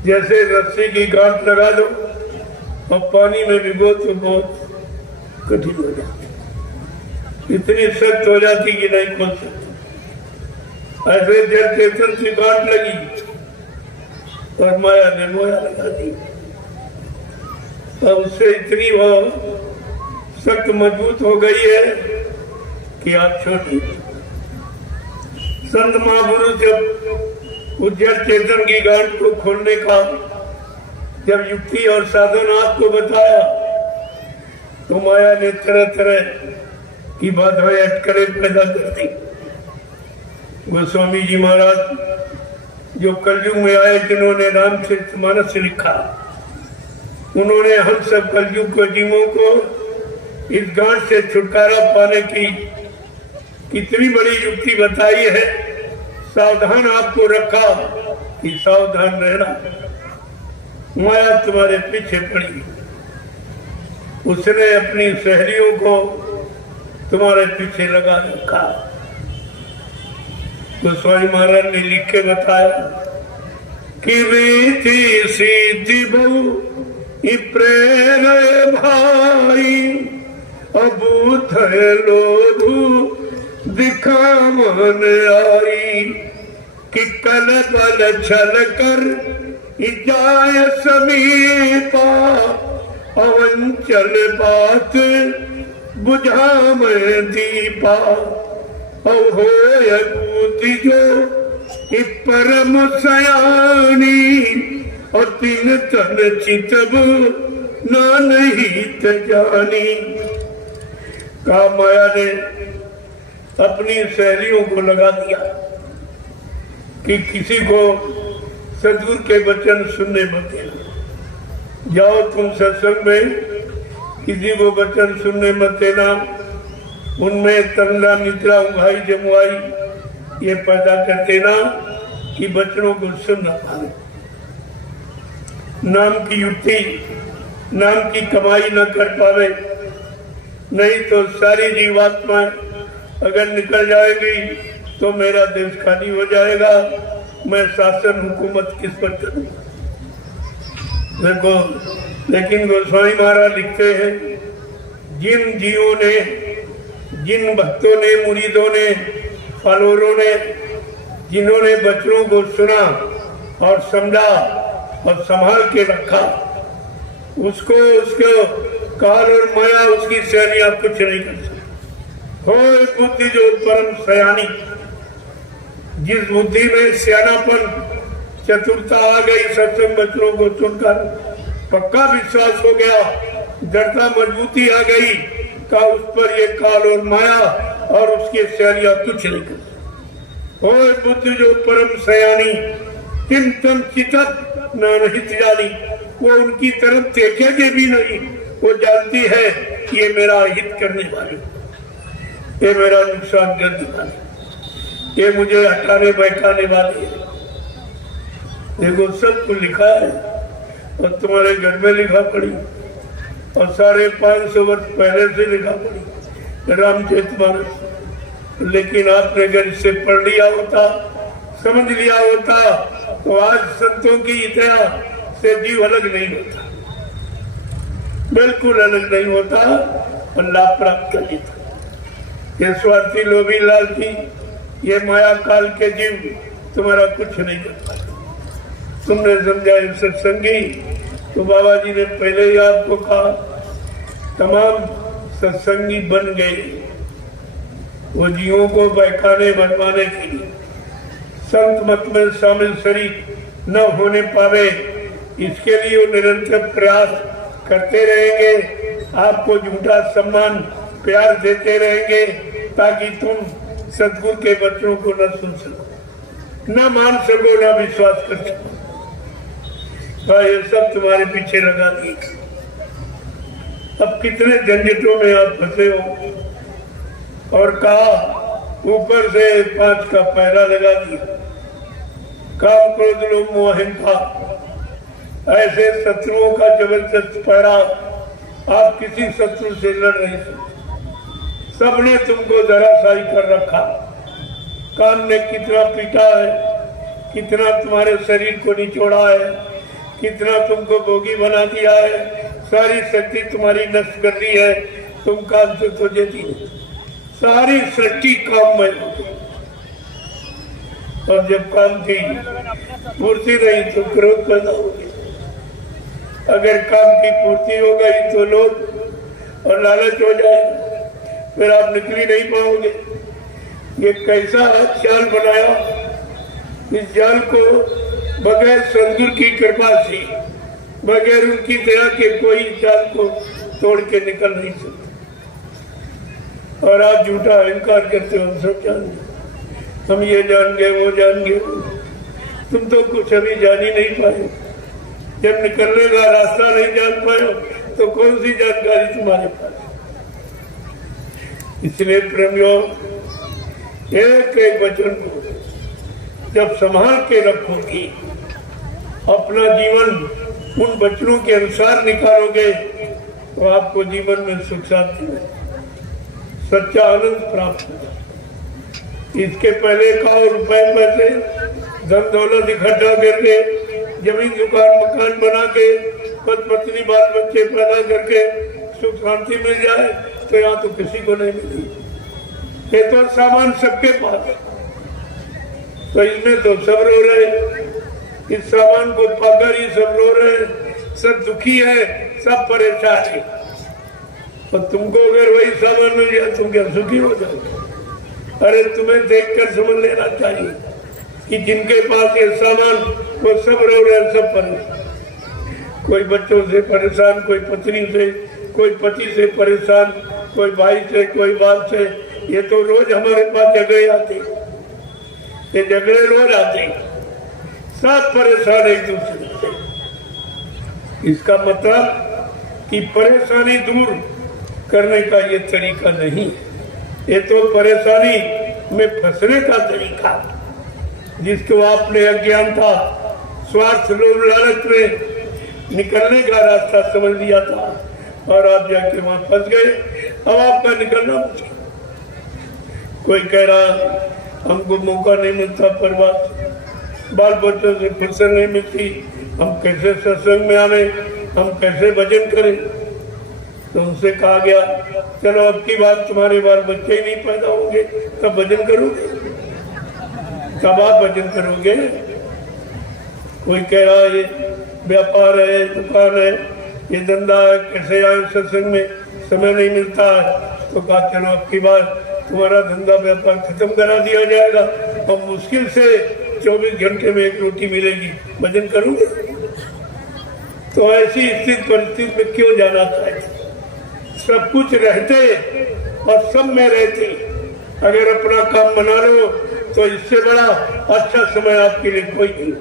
जैसे रस्सी की गांठ लगा दो और पानी में भिगो तो बहुत कठिन हो जाती, इतनी सख्त हो जाती कि नहीं खोल सकती। ऐसे जड़ चेतन की गांठ लगी और माया ने मोया लगा दी, और उससे इतनी वो सख्त मजबूत हो गई है कि आप छोटे। संत महापुरुष जब उस जड़ चेतन की गांठ को खोलने का जब युक्ति और साधन आपको बताया, तो माया ने तरह तरह की बाधाएं अटकलें पैदा कर दी। गोस्वामी जी महाराज जो कलयुग में आए, जिन्होंने रामचरितमानस लिखा, उन्होंने हम सब कलयुग को जीवों को इस गांठ से छुटकारा पाने की कितनी बड़ी युक्ति बताई है। सावधान आपको रखा कि सावधान रहना, माया तुम्हारे पीछे पड़ी। उसने अपनी सहेलियों को तुम्हारे पीछे लगा रखा। तो स्वामी महाराज ने लिख के बताया कि रीति सीधी बहु प्रेर भाई, अबूथ लोधु दिखा मन आई, कि कल बल छल कर जाय समीपा, अवंचल बात बुझा में दीपा, हो जो परम सयानी, और तीन तन चितब ना नहीं जानी। का माया ने अपनी सहेलियों को लगा दिया कि किसी को सदगुरु के वचन सुनने मत देना। जाओ तुम सत्संग में, किसी को वचन सुनने मत देना। उनमें तंगला निद्रा उंघाई जमुआई ये पैदा कर देना कि बच्चों को सुन न पाए। नाम की युक्ति नाम की कमाई न कर पावे, नहीं तो सारी जीवात्माएं अगर निकल जाएगी तो मेरा देश खाली हो जाएगा। मैं शासन हुकूमत किस पर करूं? देखो, लेकिन गोस्वामी महाराज लिखते हैं, जिन जीवों ने, जिन भक्तों ने, मुरीदों ने, फॉलोअरों ने, जिन्होंने बच्चों को सुना और समझा और संभाल के रखा, उसको उसको काल और माया उसकी सैनिया कुछ नहीं कर सकती। कोई बुद्धि जो परम सयानी, जिस बुद्धि में सियानापन, चतुरता आ गई, सत्संग बच्चों को सुनकर पक्का विश्वास हो गया, दृढ़ता मजबूती आ गई का उस पर ये काल और माया और उसके सैनिया कुछ नहीं कर सकती। कोई बुद्धि जो परम सयानी, चिंतन चितत नानहित जानी, वो उनकी तरफ देखेगी भी नहीं, वो जानती है कि ये मेरा हित करने वाली, ये मेरा नुकसान करने वाली, ये मुझे हटाने बैठाने वाली है। देखो, सब कुछ लिखा है और तुम्हारे घर में लिखा पड़ी और 550 वर्ष पहले से लिखा पड़ी रामचरितमानस। लेकिन आपने अगर इससे पढ़ लिया होता, समझ लिया होता, तो आज संतों की इतिहास से जीव अलग नहीं होता, बिल्कुल अलग नहीं होता और लाभ प्राप्त कर लेता। ये स्वार्थी, लोभी, लालची, ये माया काल के जीव तुम्हारा कुछ नहीं कर पाते। तुमने समझा सत्संगी, तो बाबा जी ने पहले ही आपको कहा, तमाम सत्संगी बन गए वो जीवों को बहकाने बनवाने के लिए। संत मत में शामिल शरीर न होने पावे, इसके लिए वो निरंतर प्रयास करते रहेंगे, आपको झूठा सम्मान प्यार देते रहेंगे ताकि तुम सदगुरु के बच्चों को न सुन सको, न मान सको, न विश्वास कर सको। ये सब तुम्हारे पीछे लगा दिए। अब कितने झंझटों में आप फंसे हो, और कहा ऊपर से 5 का पहरा लगा दिया। काम, क्रोध, लोभ, मोह, अहंता, ऐसे शत्रुओं का जबरदस्त पहरा। आप किसी शत्रु से लड़ नहीं सकते, सबने तुमको धराशायी कर रखा। काम ने कितना पीटा है, कितना तुम्हारे शरीर को निचोड़ा है, कितना तुमको भोगी बना दिया है, सारी शक्ति तुम्हारी नष्ट कर दी है, तुम काम से तो देती नहीं, सारी सृष्टि काम में होती। और जब काम की पूर्ति नहीं तो क्रोध पैदा होगी, अगर काम की पूर्ति हो गई तो लोभ और लालच हो जाएगा, फिर आप निकल ही नहीं पाओगे। ये कैसा जाल बनाया, इस जाल को बगैर सदगुरु की कृपा से, बगैर उनकी दया के कोई जाल को तोड़ के निकल नहीं सकता। और आप झूठा अहंकार करते हो, सब जान गए, हम ये जान गए, वो जान गए। तुम तो कुछ अभी जान ही नहीं पाए। जब निकलने का रास्ता नहीं जान पाए तो कौन सी जानकारी तुम्हारे पास। इसलिए प्रेमियों, एक एक वचन को जब संभाल के रखोगी, अपना जीवन उन वचनों के अनुसार निकालोगे, तो आपको जीवन में सुख शांति में सच्चा आनंद प्राप्त होगा। इसके पहले का रुपए पैसे, धन दौलत इकट्ठा करके, जमीन दुकान मकान बना के, पति पत्नी बाल बच्चे पैदा करके सुख शांति मिल जाए, तो यहाँ तो किसी को नहीं मिली। ये तो सामान सबके पास है, तो इसमें तो सब रो रहे, इस सामान को पाकर ही सब रो रहे, सब दुखी है, सब परेशान है। और तुमको अगर वही सामान मिल जाए तुम क्या सुखी हो जाओगे? अरे तुम्हें देखकर समझ लेना चाहिए कि जिनके पास ये सामान, वो सब रो रहे, सब परेशान। कोई बच्चों से परेशान, कोई पत्नी से, कोई पति से परेशान, कोई भाई से, कोई बाप से। ये तो रोज हमारे पास झगड़े आते, ये झगड़े रोज आते, सब परेशान एक दूसरे से। इसका मतलब कि परेशानी दूर करने का ये तरीका नहीं, ये तो परेशानी में फंसने का तरीका, जिसको आपने अज्ञानता, स्वार्थ, लोभ, लालच में निकलने का रास्ता समझ लिया था और आप जाके वहां फंस गए। अब आपका निकलना मुश्किल। कोई कह रहा हमको मौका नहीं मिलता, परिवार बाल बच्चों से फुर्सत नहीं मिलती, हम कैसे सत्संग में आने, हम कैसे भजन करें। तो उनसे कहा गया चलो अब की बात तुम्हारे बाल बच्चे ही नहीं पैदा होंगे तब भजन करोगे, तब आप भजन करोगे। कोई कह रहा है ये व्यापार है, दुकान है, ये धंधा है, कैसे आए सत्संग में, समय नहीं मिलता है। तो कहा चलो अब की बार तुम्हारा धंधा व्यापार खत्म करा दिया जाएगा और मुश्किल से 24 घंटे में एक रोटी मिलेगी, भजन करोगे। तो ऐसी स्थिति परिस्थिति में क्यों जाना चाहिए? सब कुछ रहते और सब में रहते, अगर अपना काम बना लो तो इससे बड़ा अच्छा समय आपके लिए कोई नहीं।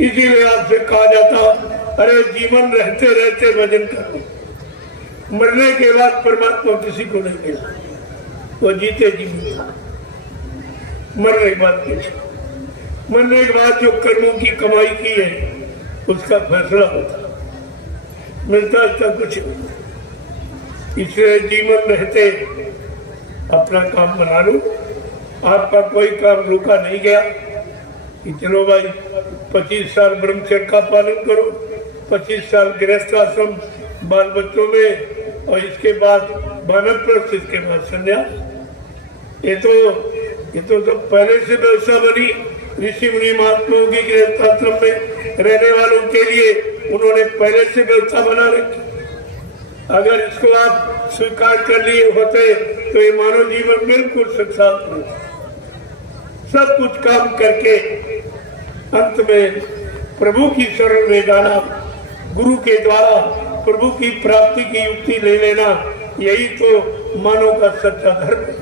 इसीलिए आपसे कहा जाता अरे जीवन रहते रहते भजन करो। मरने के बाद परमात्मा किसी को नहीं मिला, वो जीते जी मिला। मरने के बाद कुछ, मरने के बाद जो कर्मों की कमाई की है उसका फैसला होता, मिलता इसका कुछ नहीं। इसलिए जीवन रहते अपना काम बना लो। आपका कोई काम रुका नहीं गया कि चलो भाई 25 साल ब्रह्मचर्य का पालन करो, 25 साल गृहस्थ आश्रम बाल बच्चों में, और इसके बाद वानप्रस्थ, इसके बाद संन्यास। ये तो सब पहले से व्यवस्था बनी। ऋषि मुनि महात्माओं की गृहस्थ आश्रम में रहने वालों के लिए उन्होंने पहले से व्यवस्था बना रखी। अगर इसको आप स्वीकार कर लिए होते तो ये मानव जीवन बिल्कुल साक्षात होता। सब कुछ काम करके अंत में प्रभु की शरण में जाना, गुरु के द्वारा प्रभु की प्राप्ति की युक्ति ले लेना, यही तो मानव का सच्चा धर्म है।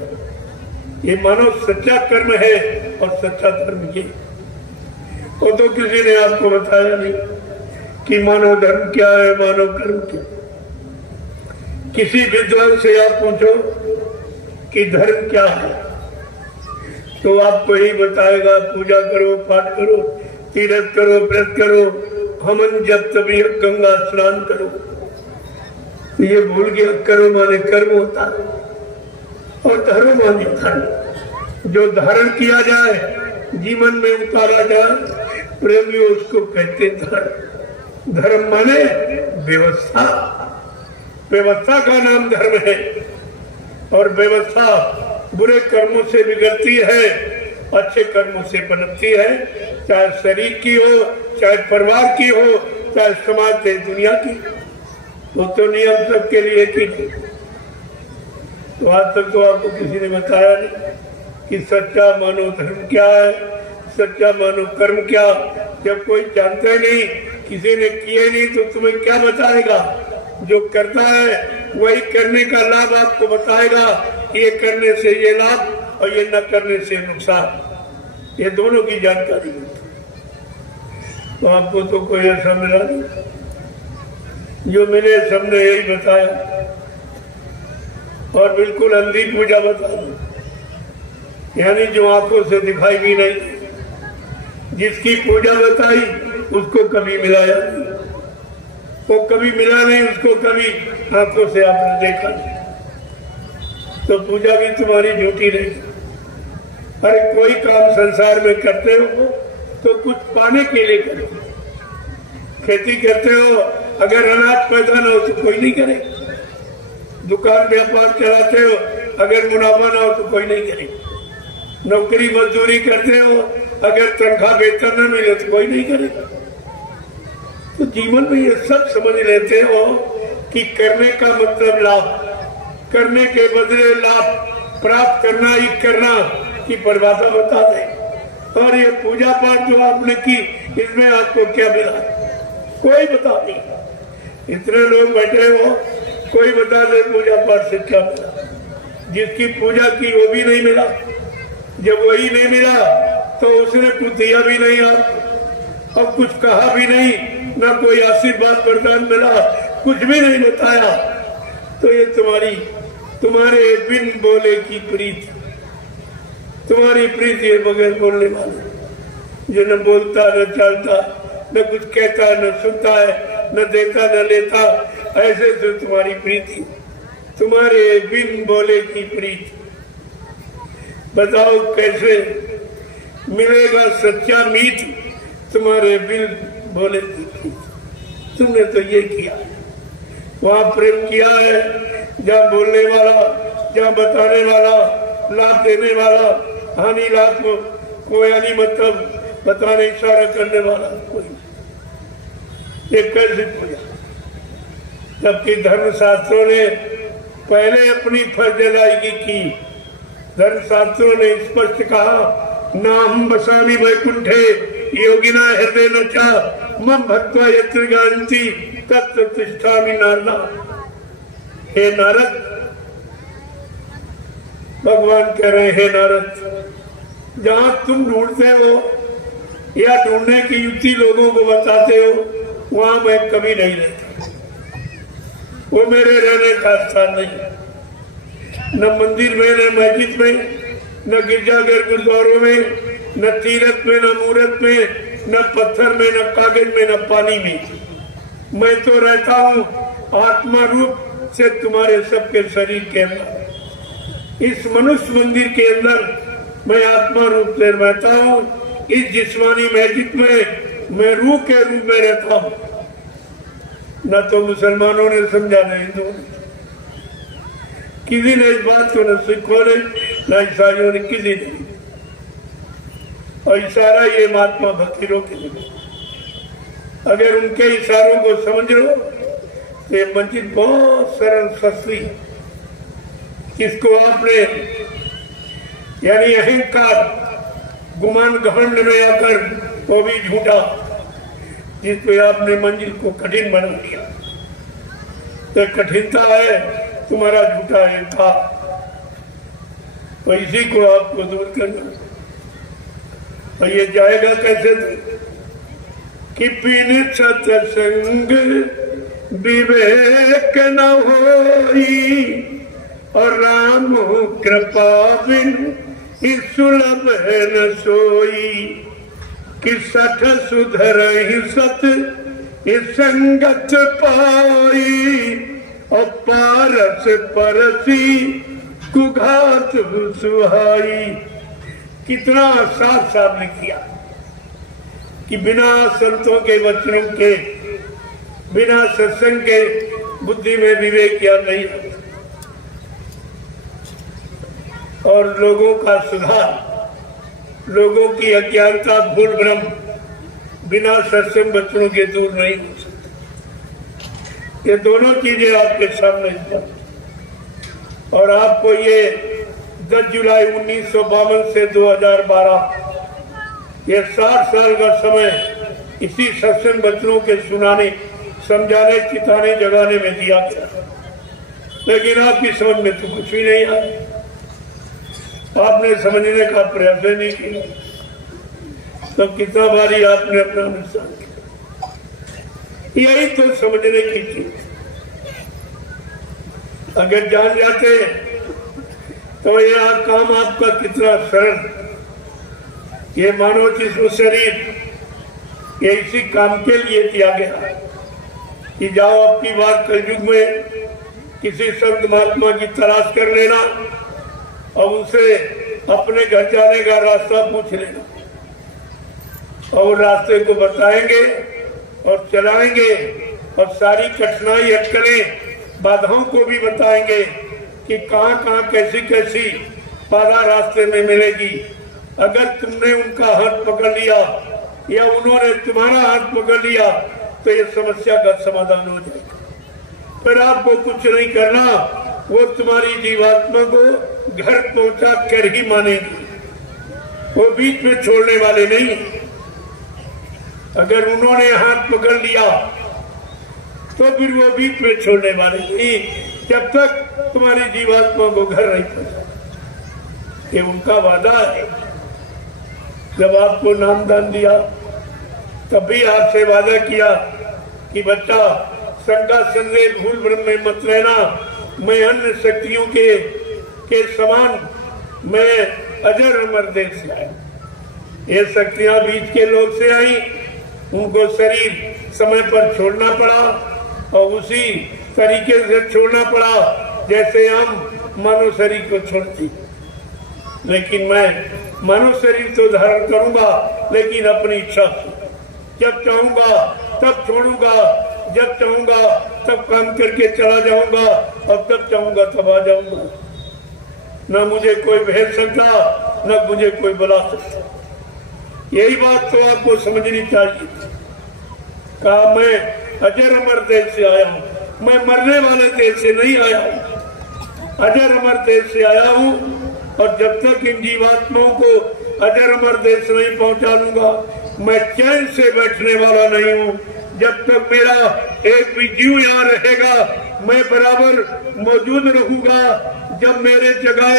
ये मानव सच्चा कर्म है और सच्चा धर्म ये। वो तो किसी ने आपको बताया नहीं कि मानव धर्म क्या है, मानव कर्म क्या। किसी विद्वान से आप पूछो कि धर्म क्या है तो आपको यही बताएगा पूजा करो, पाठ करो, तीर्थ करो, व्रत करो, हवन जप तभी गंगा स्नान करो। ये भूल गया कर्म माने कर्म होता है और धर्म माने धर्म। जो धारण किया जाए, जीवन में उतारा जाए, प्रेमियों उसको कहते धर्म। धर्म माने व्यवस्था, व्यवस्था का नाम धर्म है। और व्यवस्था बुरे कर्मों से बिगड़ती है, अच्छे कर्मों से बनती है, चाहे शरीर की हो, चाहे परिवार की हो, चाहे समाज के दुनिया की। वो तो नियम सबके लिए की नहीं। तो आज तक तो आपको किसी ने बताया नहीं कि सच्चा मानव धर्म क्या है, सच्चा मानव कर्म क्या। जब कोई जानता ही नहीं, किसी ने किया नहीं, तो तुम्हें क्या बताएगा? जो करता है वही करने का लाभ आपको बताएगा, ये करने से ये लाभ और ये न करने से नुकसान, ये दोनों की जानकारी मिलती। तो आपको तो कोई ऐसा मिला नहीं, जो मिले सबने यही बताया और बिल्कुल अंधी पूजा बता दी, यानी जो आंखों से दिखाई भी नहीं। जिसकी पूजा बताई उसको कभी मिलाया नहीं, वो कभी मिला नहीं, उसको कभी आंखों से आपने देखा नहीं। तो पूजा भी तुम्हारी झूठी नहीं। अरे कोई काम संसार में करते हो तो कुछ पाने के लिए करते हो। खेती करते हो, अगर अनाज पैदा न हो तो कोई नहीं करे। दुकान व्यापार चलाते हो, अगर मुनाफा ना हो तो कोई नहीं करे। नौकरी मजदूरी करते हो, अगर तनख्वाह वेतन न मिले तो कोई नहीं करे। तो जीवन में ये सब समझ लेते हो कि करने का मतलब लाभ, करने के बदले लाभ प्राप्त करना ही करना की परिभाषा बता दे। और ये पूजा पाठ जो आपने की, इसमें आपको क्या मिला? कोई बता नहीं। इतने लोग बैठे हो, कोई बता दे पूजा पाठ से क्या मिला? जिसकी पूजा की वो भी नहीं मिला। जब वही नहीं मिला तो उसने कुछ दिया भी नहीं और कुछ कहा भी नहीं, ना कोई आशीर्वाद वरदान मिला, कुछ भी नहीं बताया। तो ये तुम्हारे बिन बोले की प्रीति, तुम्हारी प्रीति है बगैर बोलने वाले। जो न बोलता, न चलता, न कुछ कहता न सुनता है, न देता न लेता, ऐसे तो तुम्हारी प्रीति, तुम्हारे बिन बोले की प्रीति। बताओ कैसे मिलेगा सच्चा मीत तुम्हारे बिन बोले की प्रीति। तुमने तो ये किया, वहां प्रेम किया है जहाँ बोलने वाला, जहाँ बताने वाला, लाभ देने वाला, हानि लाभ को यानी मतलब बताने इशारा करने वाला कोई, ये कैसे पूजा? जबकि धर्मशास्त्रों ने पहले अपनी फर्ज अदायगी की। धर्मशास्त्रों ने स्पष्ट कहा, नाम बसामी वैकुंठे योगिना हृदय न चा मम भक्त्वा यत्र गान्ति तत्र तिष्ठामि नारदा। हे नारद, भगवान कह रहे हैं, हे नारद, जहां तुम ढूंढते हो या ढूंढने की युक्ति लोगों को बताते हो, वहां मैं कभी नहीं रहता। वो मेरे रहने का स्थान नहीं। न मंदिर में, न मस्जिद में, न गिरजाघर गुरुद्वारों में, न तीरथ में, न मूर्त में, न पत्थर में, न कागज में, न पानी में। मैं तो रहता हूँ आत्मा रूप से तुम्हारे सबके शरीर के अंदर। इस मनुष्य मंदिर के अंदर मैं आत्मा रूप से रहता हूँ। इस जिस्मानी मस्जिद में मैं रूह के रूप में रहता हूँ। न तो मुसलमानों ने समझा, न हिंदुओं ने, किसी ने इस बात को, न सिखों ने, न ईसाइयों ने, किसी ने। और इशारा ये महात्मा फकीरों के लिए। अगर उनके इशारों को समझ लो तो ये मस्जिद बहुत सरल सस्ती, किसको आपने यानी अहंकार गुमान घमंड में आकर वो भी झूठा, जिसको आपने मंजिल को कठिन बना दिया। तो कठिनता है तुम्हारा झूठा है था, तो इसी को आपको दूर करना। तो ये जाएगा कैसे? कि बिन सत्संग विवेक न होई और राम कृपा बिन सुलभ न सोई। कि सठ सुधर ही सत संगत पाई और पारस परसी कुघात सुहाई। कितना साफ साफ ने किया कि बिना संतों के वचनों के, बिना सत्संग के बुद्धि में विवेक या नहीं, और लोगों का सुधार, लोगों की अज्ञानता, भूल भ्रम बिना सत्संग वचनों के दूर नहीं हो सकती। ये दोनों चीजें आपके सामने, और आपको ये 10 जुलाई 1952 से 2012 ये 60 साल का समय इसी सत्संग वचनों के सुनाने, समझाने, चिताने, जगाने में दिया गया। लेकिन आपकी समझ में तो कुछ भी नहीं आया, आपने समझने का प्रयास नहीं किया। तो कितना बारी आपने अपना नुकसान किया। यही तो समझने की चीज। अगर जान जाते तो यह काम आपका कितना सरल। ये मानव जिस्म शरीर ये इसी काम के लिए दिया गया कि जाओ अपनी बात कलयुग में किसी संत महात्मा की तलाश कर लेना और उनसे अपने घर जाने का रास्ता पूछ लेना, और रास्ते को बताएंगे और चलाएंगे, और सारी कठिनाई अटकलें बाधाओं को भी बताएंगे कि कहाँ कहाँ कैसी कैसी बाधा रास्ते में मिलेगी। अगर तुमने उनका हाथ पकड़ लिया या उन्होंने तुम्हारा हाथ पकड़ लिया तो ये समस्या का समाधान हो जाएगा। फिर आपको कुछ नहीं करना, वो तुम्हारी जीवात्मा को घर पहुंचा कर ही मानेंगे, वो बीच में छोड़ने वाले नहीं। अगर उन्होंने हाथ पकड़ लिया तो फिर वो बीच में छोड़ने वाले नहीं, जब तक तुम्हारी जीवात्मा को घर नहीं पहुंचा। ये उनका वादा है। जब आपको नामदान दिया तब भी आपसे वादा किया कि बच्चा संगा संदेह भूल भ्रम में मत रहना, मैं अन्य शक्तियों के समान मैं अजर अमर देश से आया। ये शक्तियां बीच के लोग से आई उनको शरीर समय पर छोड़ना पड़ा और उसी तरीके से छोड़ना पड़ा जैसे हम मानव शरीर को छोड़ती। लेकिन मैं मानव शरीर तो धारण करूंगा, लेकिन अपनी इच्छा से। जब चाहूंगा तब छोड़ूंगा, जब चाहूंगा तब काम करके चला जाऊंगा और तब चाहूंगा तब आ जाऊंगा। न मुझे कोई भेज सकता, न मुझे कोई बुला सकता। यही बात तो आपको समझनी चाहिए। कहा मैं अजर अमर देश से आया हूँ, मैं मरने वाले देश से नहीं आया हूँ, अजर अमर देश से आया हूँ। और जब तक इन जीवात्माओं को अजर अमर देश नहीं पहुंचा लूंगा, मैं चैन से बैठने वाला नहीं हूँ। जब तक मेरा एक भी जीव यहाँ रहेगा, मैं बराबर मौजूद रहूंगा। जब मेरे जगह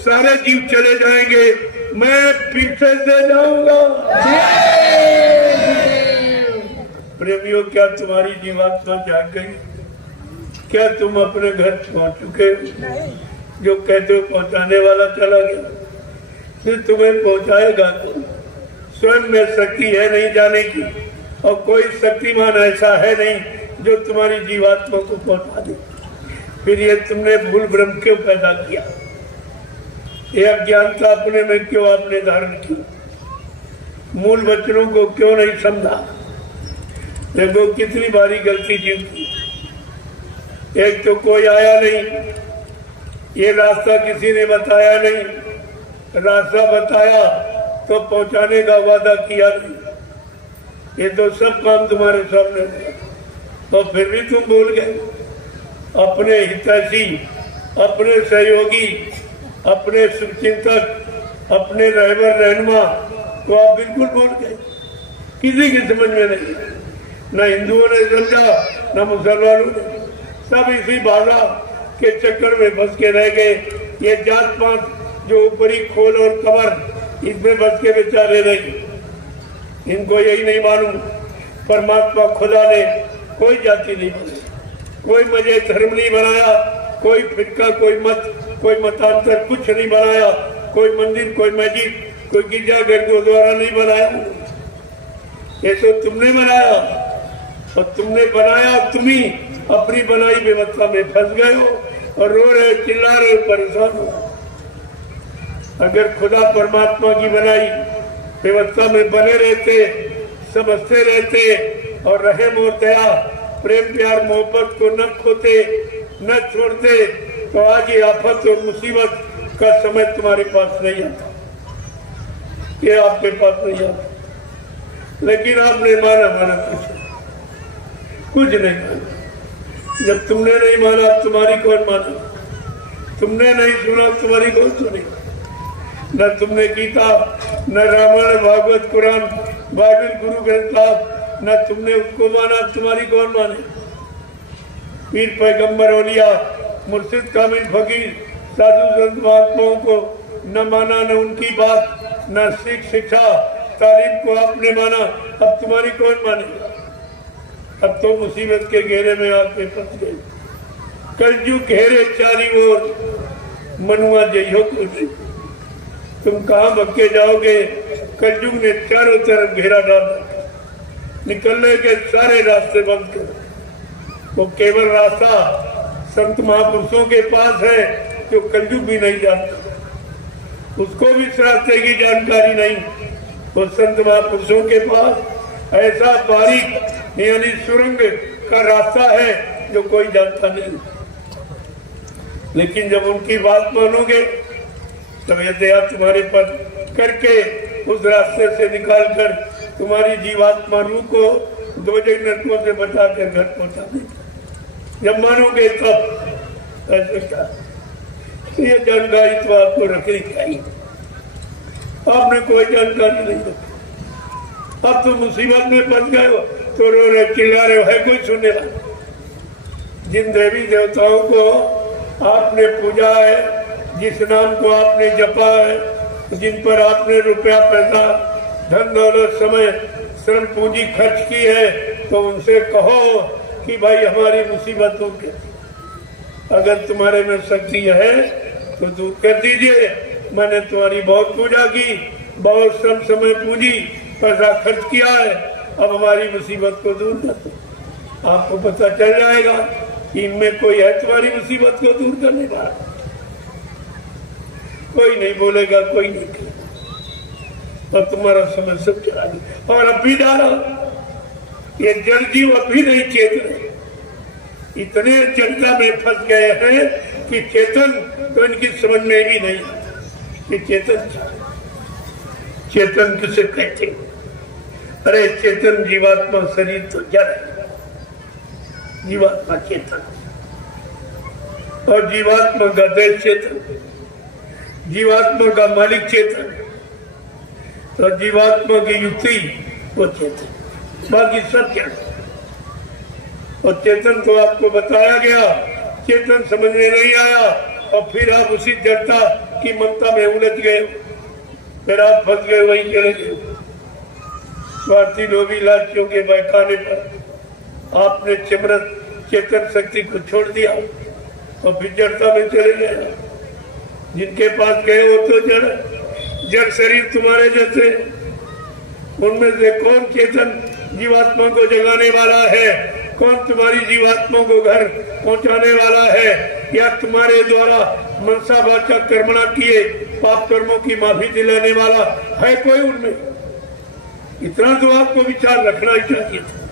सारे जीव चले जाएंगे, मैं पीछे से जाऊंगा। प्रेमियों, क्या तुम्हारी जीवात्मा जाग गई? क्या तुम अपने घर पहुंच चुके हो? जो कहते हो पहुंचाने वाला चला गया, फिर तुम्हें पहुंचाएगा तो? स्वयं में शक्ति है नहीं जाने की, और कोई शक्तिमान ऐसा है नहीं जो तुम्हारी जीवात्मा को पहुंचा दे। फिर ये तुमने भूल भ्रम क्यों पैदा किया? ये अज्ञानता अपने में क्यों आपने धारण की? मूल वचनों को क्यों नहीं समझा? देखो कितनी बारी गलती की। एक तो कोई आया नहीं, ये रास्ता किसी ने बताया नहीं, रास्ता बताया तो पहुंचाने का वादा किया नहीं। ये तो सब काम तुम्हारे सामने था, तो फिर भी तुम भूल गए। अपने हितैषी, अपने सहयोगी, अपने शुभचिंतक, अपने रहबर रहनुमा को आप बिल्कुल भूल गए। किसी की समझ में नहीं, न हिंदुओं ने समझा, न मुसलमानों ने। सब इसी बाधा के चक्कर में फंस के रह गए। ये जात पात जो ऊपरी खोल और कमर, इसमें फंस के बेचारे रहे। इनको यही नहीं मालूम, परमात्मा खुदा ने कोई जाति नहीं बनाई, कोई मजे धर्म नहीं बनाया, कोई फिरका, कोई मत, कोई मतांतर कुछ नहीं बनाया, कोई मंदिर, कोई मस्जिद, कोई गिरजाघर, गुरुद्वारा नहीं बनाया। ये तो तुमने बनाया, और तुमने बनाया, तुम ही अपनी बनाई व्यवस्था में फंस गए हो और रो रहे, चिल्ला रहे, परेशान हो। अगर खुदा परमात्मा की बनाई व्यवस्था में बने रहते, समझते रहते और रहम और दया, प्रेम प्यार मोहब्बत को न खोते, न छोड़ते, तो आज ये आफत और मुसीबत का समय तुम्हारे पास नहीं आता, ये आपके पास नहीं आता। लेकिन आपने माना कुछ नहीं माना। जब तुमने नहीं माना, तुम्हारी कौन माना? तुमने नहीं सुना, तुम्हारी कौन सुनेगा? न तुमने गीता, न रामायण, भागवत, कुरान, बाइबल, गुरु ग्रंथ साहब, न तुमने उसको माना, तुम्हारी कौन माने? पीर पैगंबर औलिया, मुर्शिद कामिल फकीर, साधु संत महात्माओं को न माना, न उनकी बात, न सीख शिक्षा तालीम को आपने माना। अब तुम्हारी कौन मानेगा? अब तो मुसीबत के घेरे में आपके फंस गए। कलयुग घेरे चारी ओर, मनुआ जइयो को नहीं। तुम कहाँ भटके जाओगे? कलयुग ने चारों तरफ घेरा डाला, निकलने के सारे रास्ते बंद कर। वो केवल रास्ता संत महापुरुषों के पास है जो कलयुग भी नहीं जानता, उसको भी इस रास्ते की जानकारी नहीं। वो संत महापुरुषों के पास ऐसा बारीक यानी सुरंग का रास्ता है जो कोई जानता नहीं। लेकिन जब उनकी बात मानोगे, तब ये दया तुम्हारे पर करके उस रास्ते से निकालकर तुम्हारी जीवात्मा रूह को दो नरकों से बचा कर घर पहुंचा देगी। जब मानोगे तब ऐसे क्या? ये जानकारी तो आपको रखनी चाहिए। आपने कोई जानकारी नहीं रखी, अब तो मुसीबत में फंस गए हो तो रो रहे, चिल्ला रहे हो, है कोई सुनने वाला? जिन देवी देवताओं को आपने पूजा है, जिस नाम को आपने जपा है, जिन पर आपने रुपया पैसा धन दौलत समय श्रम पूंजी खर्च की है, तो उनसे कहो कि भाई हमारी मुसीबतों के अगर तुम्हारे में शक्ति है तो दूर कर दीजिए। मैंने तुम्हारी बहुत पूजा की, बहुत श्रम समय पूंजी पैसा खर्च किया है, अब हमारी मुसीबत को दूर कर दो। आपको पता चल जाएगा कि इनमें कोई है तुम्हारी मुसीबत को दूर करने वाला। कोई नहीं बोलेगा, कोई नहीं कहेगा और तुम्हारा समय सब चला गया। और अभी डाला ये जल जीव अभी नहीं चेत रहे, इतने चिंता में फंस गए हैं कि चेतन तो इनकी समझ में भी नहीं आता कि चेतन किसे कहते। अरे चेतन जीवात्मा शरीर तो जड़ है, जीवात्मा चेतन और जीवात्मा का देश चेतन, जीवात्मा का मालिक चेतन और जीवात्मा की युक्ति वो चेतन, बाकी सब क्या। और चेतन तो आपको बताया गया, चेतन समझ में नहीं आया और फिर आप उसी जड़ता की ममता में उलझ गए, फिर आप फंस गए, वहीं चले गए। स्वार्थी लोभी लालचियों के बहकाने पर आपने चिमरत चेतन शक्ति को छोड़ दिया और फिर जड़ता में चले गए। जिनके पास गए वो तो जड़ शरीर तुम्हारे जैसे, उनमें से कौन चेतन जीवात्मा को जगाने वाला है, कौन तुम्हारी जीवात्मा को घर पहुंचाने वाला है, या तुम्हारे द्वारा मनसा वाचा कर्मणा किए पाप कर्मों की माफी दिलाने वाला है कोई उनमें? इतना तो आपको विचार रखना ही चाहिए था,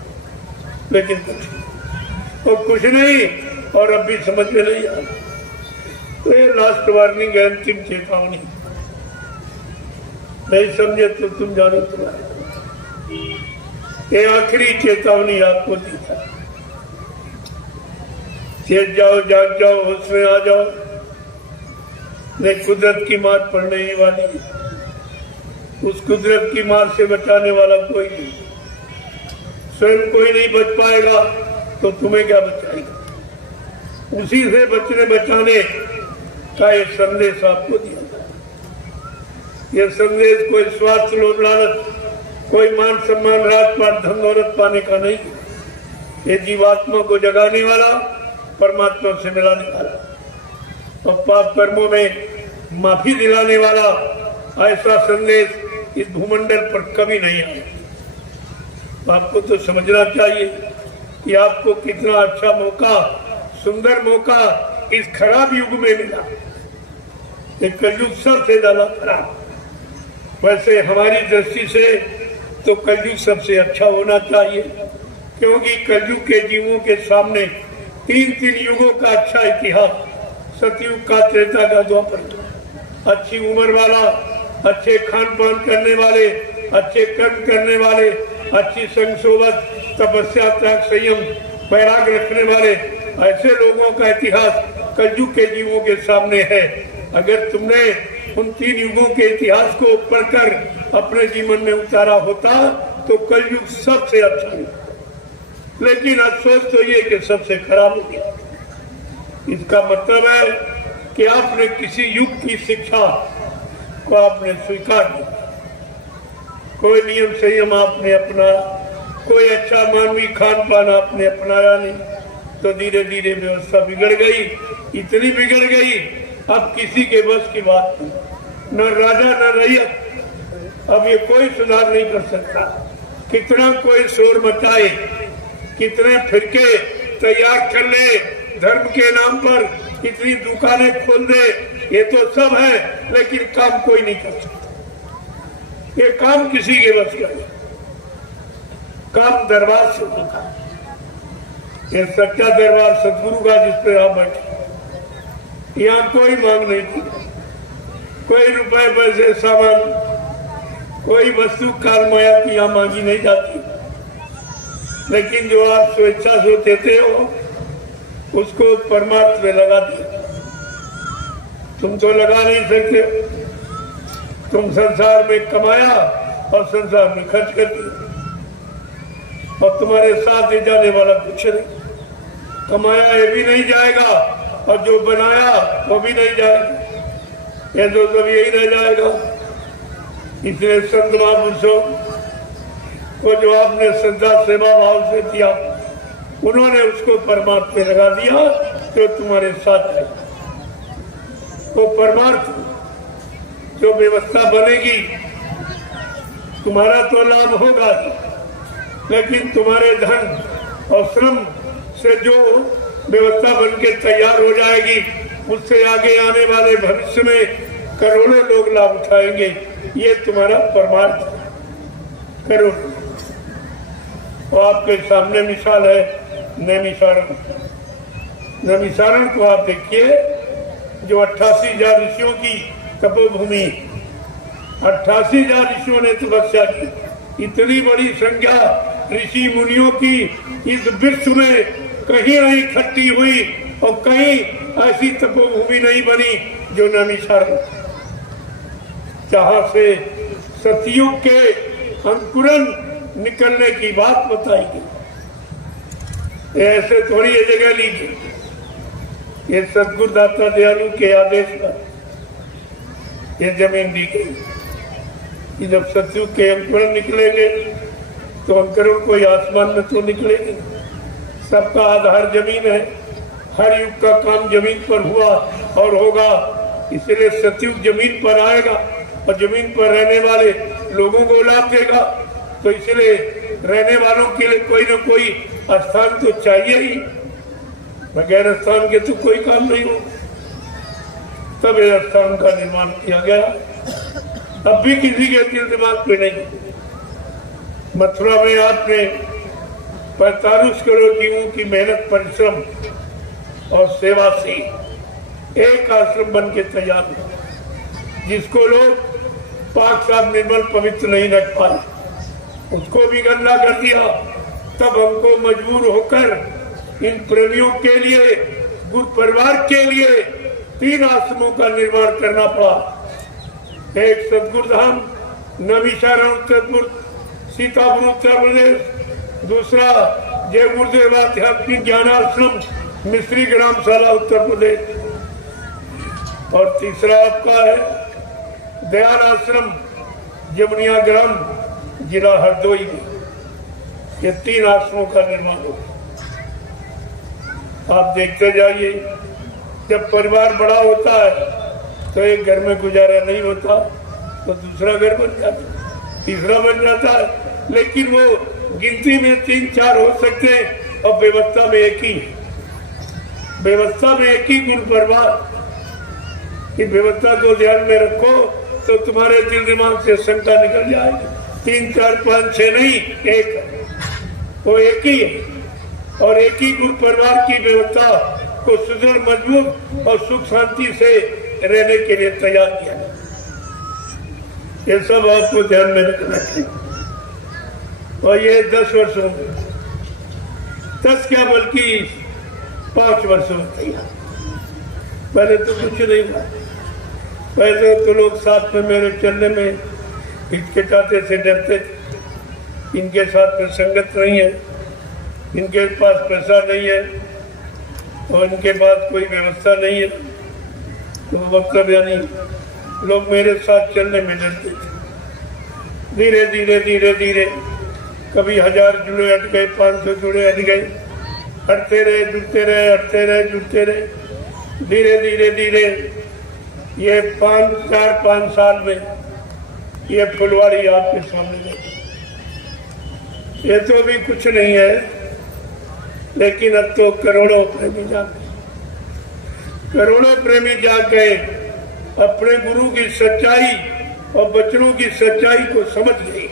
लेकिन कुछ नहीं और अब भी समझ में नहीं आ रहा। तो ये लास्ट वार्निंग है, अंतिम चेतावनी। नहीं समझे तो तुम जानो तुम्हारे, ये आखिरी चेतावनी आपको दी है। चेत जाओ, जाग जाओ, उसमें आ जाओ, नहीं कुदरत की मार पड़ने ही वाली है। उस कुदरत की मार से बचाने वाला कोई नहीं, स्वयं कोई नहीं बच पाएगा तो तुम्हें क्या बचाएगा। उसी से बचने बचाने का एक संदेश आपको दिया। यह संदेश कोई स्वार्थ लोभ लालच, कोई मान सम्मान राजपाट धन दौलत पाने का नहीं, ये जीवात्मा को जगाने वाला, परमात्मा से मिलाने वाला और पाप कर्मों में माफी दिलाने वाला ऐसा संदेश इस भूमंडल पर कभी नहीं आया। आपको तो समझना चाहिए कि आपको कितना अच्छा मौका, सुंदर मौका इस खराब युग में मिला। एक कलयुग सबसे ज्यादा खराब, वैसे हमारी दृष्टि से तो कलयुग सबसे अच्छा होना चाहिए, क्योंकि कलयुग के जीवों के सामने तीन युगों का अच्छा इतिहास, सतयुग का, त्रेता का, द्वापर। अच्छी उम्र वाला, अच्छे खान पान करने वाले, अच्छे कर्म करने वाले, अच्छी संसोबत, तपस्या, त्याग, संयम, वैराग रखने वाले ऐसे लोगों का इतिहास कलयुग के जीवों के सामने है। अगर तुमने उन तीन युगों के इतिहास को पढ़कर अपने जीवन में उतारा होता तो कलयुग सबसे अच्छा है। लेकिन अफसोस तो ये कि सबसे खराब हो गया। इसका मतलब है कि आपने किसी युग की शिक्षा को आपने स्वीकार किया, कोई नियम संयम आपने अपनाया, कोई अच्छा मानवीय खान पान आपने अपनाया नहीं, तो धीरे धीरे व्यवस्था बिगड़ गई, इतनी बिगड़ गई अब किसी के बस की बात नहीं, न राजा न रैयत। अब ये कोई सुधार नहीं कर सकता। कितना कोई शोर मचाए, कितने फिरके तैयार कर ले धर्म के नाम पर, कितनी दुकानें खोल दे, ये तो सब है, लेकिन काम कोई नहीं कर सकता। ये काम किसी के बस का नहीं, काम दरबार से होगा। ये सच्चा दरबार सदगुरु का जिस पे आप बैठे, यहाँ कोई मांग नहीं की, कोई रुपए पैसे सामान, कोई वस्तु काल माया की यहाँ मांगी नहीं जाती। लेकिन जो आप स्वेच्छा से देते हो उसको परमार्थ में लगा दिया। तुम तो लगा नहीं सकते, तुम संसार में कमाया और संसार में खर्च कर दिया, और तुम्हारे साथ ले जाने वाला कुछ नहीं। कमाया ये भी नहीं जाएगा और जो बनाया वो भी नहीं जाएगा, ये तो सब यही रह जाएगा। इसलिए संत महापुरुषों को जो आपने श्रद्धा सेवा भाव से दिया, उन्होंने उसको परमार्थ में लगा दिया जो तुम्हारे साथ है। वो परमार्थ जो व्यवस्था बनेगी तुम्हारा तो लाभ होगा, लेकिन तुम्हारे धन और श्रम से जो व्यवस्था बन के तैयार हो जाएगी, उससे आगे आने वाले भविष्य में करोड़ों लोग लाभ उठाएंगे। ये तुम्हारा परमार्थ करो। और आपके सामने मिसाल है नैमिषारण। नैमिषारण को आप देखिए, जो 88,000 ऋषियों की तपोभूमि, 88,000 ऋषियों ने तपस्या की। इतनी बड़ी संख्या ऋषि मुनियों की इस विश्व में कहीं नहीं इकट्ठी हुई और कहीं ऐसी तपोभूमि नहीं बनी जो नैमिषारण, जहां से सतयुग के अंकुरन निकलने की बात बताई गई। ऐसे थोड़ी ये जगह लीजिए, ये सतगुरु दाता दयालु के आदेश पर ये जमीन दी गई कि जब सतयुग के अंकुरन निकलेंगे तो अंकुरन कोई आसमान में तो निकलेंगे। सबका आधार जमीन है, हर युग का काम जमीन पर हुआ और होगा, इसलिए सतयुग जमीन पर आएगा और जमीन पर रहने वाले लोगों को लाभ देगा। तो इसलिए रहने वालों के लिए कोई न कोई स्थान तो चाहिए ही, बगैर स्थान के तो कोई काम नहीं हो। तब इस स्थान का निर्माण किया गया। अब भी किसी के दिल दिमाग पे नहीं। मथुरा में आपने 45 करोड़ जीवों की मेहनत, परिश्रम और सेवा से एक आश्रम बन के तैयार हुआ, जिसको लोग पाक साफ निर्मल पवित्र नहीं रख पाए, उसको भी गंदा कर दिया। तब हमको मजबूर होकर इन प्रेमियों के लिए, गुरु परिवार के लिए 3 आश्रमों का निर्माण करना पड़ा। एक सतगुरु धाम नैमिषारण उत्तर सीतापुर उत्तर प्रदेश, दूसरा जय गुरुदेव आध्यात्मिक ज्ञानाश्रम मिश्री ग्रामशाला उत्तर प्रदेश, और तीसरा आपका है दयाल आश्रम जमुनिया ग्राम जिला हरदोई में। ये 3 आश्रमों का निर्माण हो। आप देखते जाइए, जब परिवार बड़ा होता है तो एक घर में गुजारा नहीं होता तो दूसरा घर बन जाता, तीसरा बन जाता है, लेकिन वो गिनती में 3-4 हो सकते हैं और व्यवस्था में एक ही। व्यवस्था में एक ही गुरु परिवार की व्यवस्था को ध्यान में रखो तो तुम्हारे दिल दिमाग से शंका निकल जाएगी। 3, 4, 5, 6 नहीं, एक, वो एक ही है। और एक ही गुरु परिवार की व्यवस्था को सुदृढ़, मजबूत और सुख शांति से रहने के लिए तैयार किया। ये सब आपको ध्यान में रखना चाहिए। और ये 10 वर्षों में, 10 क्या बल्कि 5 वर्षों में तैयार। पहले तो कुछ नहीं हुआ। पहले तो लोग साथ में मेरे चलने में हिचकिचाते से डरते थे। इनके साथ में संगत नहीं है, इनके पास पैसा नहीं है और इनके पास कोई व्यवस्था नहीं है, तो मतलब यानी लोग मेरे साथ चलने में डरते थे। धीरे धीरे धीरे धीरे कभी 1000 जुड़े हट गए, 500 जुड़े हट गए, हटते रहे, जुड़ते रहे, हटते रहे, जुड़ते रहे। धीरे धीरे धीरे ये 5 साल में ये फुलवाड़ी आपके सामने है। ये तो अभी कुछ नहीं है, लेकिन अब तो करोड़ों प्रेमी जाग गए। करोड़ों प्रेमी जाग गए, अपने गुरु की सच्चाई और बचनों की सच्चाई को समझ गए।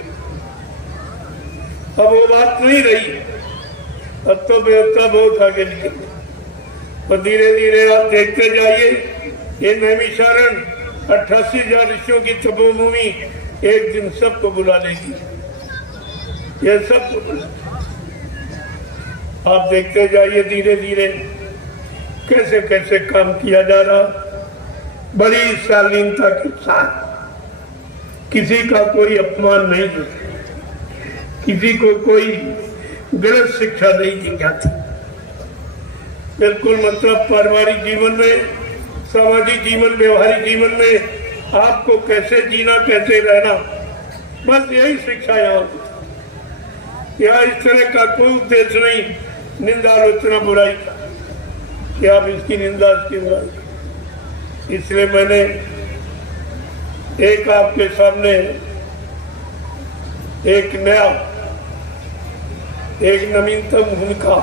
अब वो बात नहीं रही, अब तो व्यवस्था बहुत आगे निकल गई। और धीरे धीरे आप देखते जाइए, ये नैमिषारण 88,000 ऋषियों की तपोभूमि एक दिन सबको बुला लेगी। ये सब आप देखते जाइए धीरे धीरे कैसे कैसे काम किया जा रहा, बड़ी शालीनता के साथ। किसी का कोई अपमान नहीं, किसी को कोई गलत शिक्षा नहीं दी जाती। बिल्कुल मतलब पारिवारिक जीवन में, सामाजिक जीवन, व्यवहारिक जीवन में आपको कैसे जीना, कैसे रहना, बस यही शिक्षा यहाँ इस तरह का कोई उद्देश्य नहीं निंदा, आलोचना, बुराई का कि आप इसकी निंदा, इसकी बुराई। इसलिए मैंने एक आपके सामने एक नया एक नवीनतम भूमिका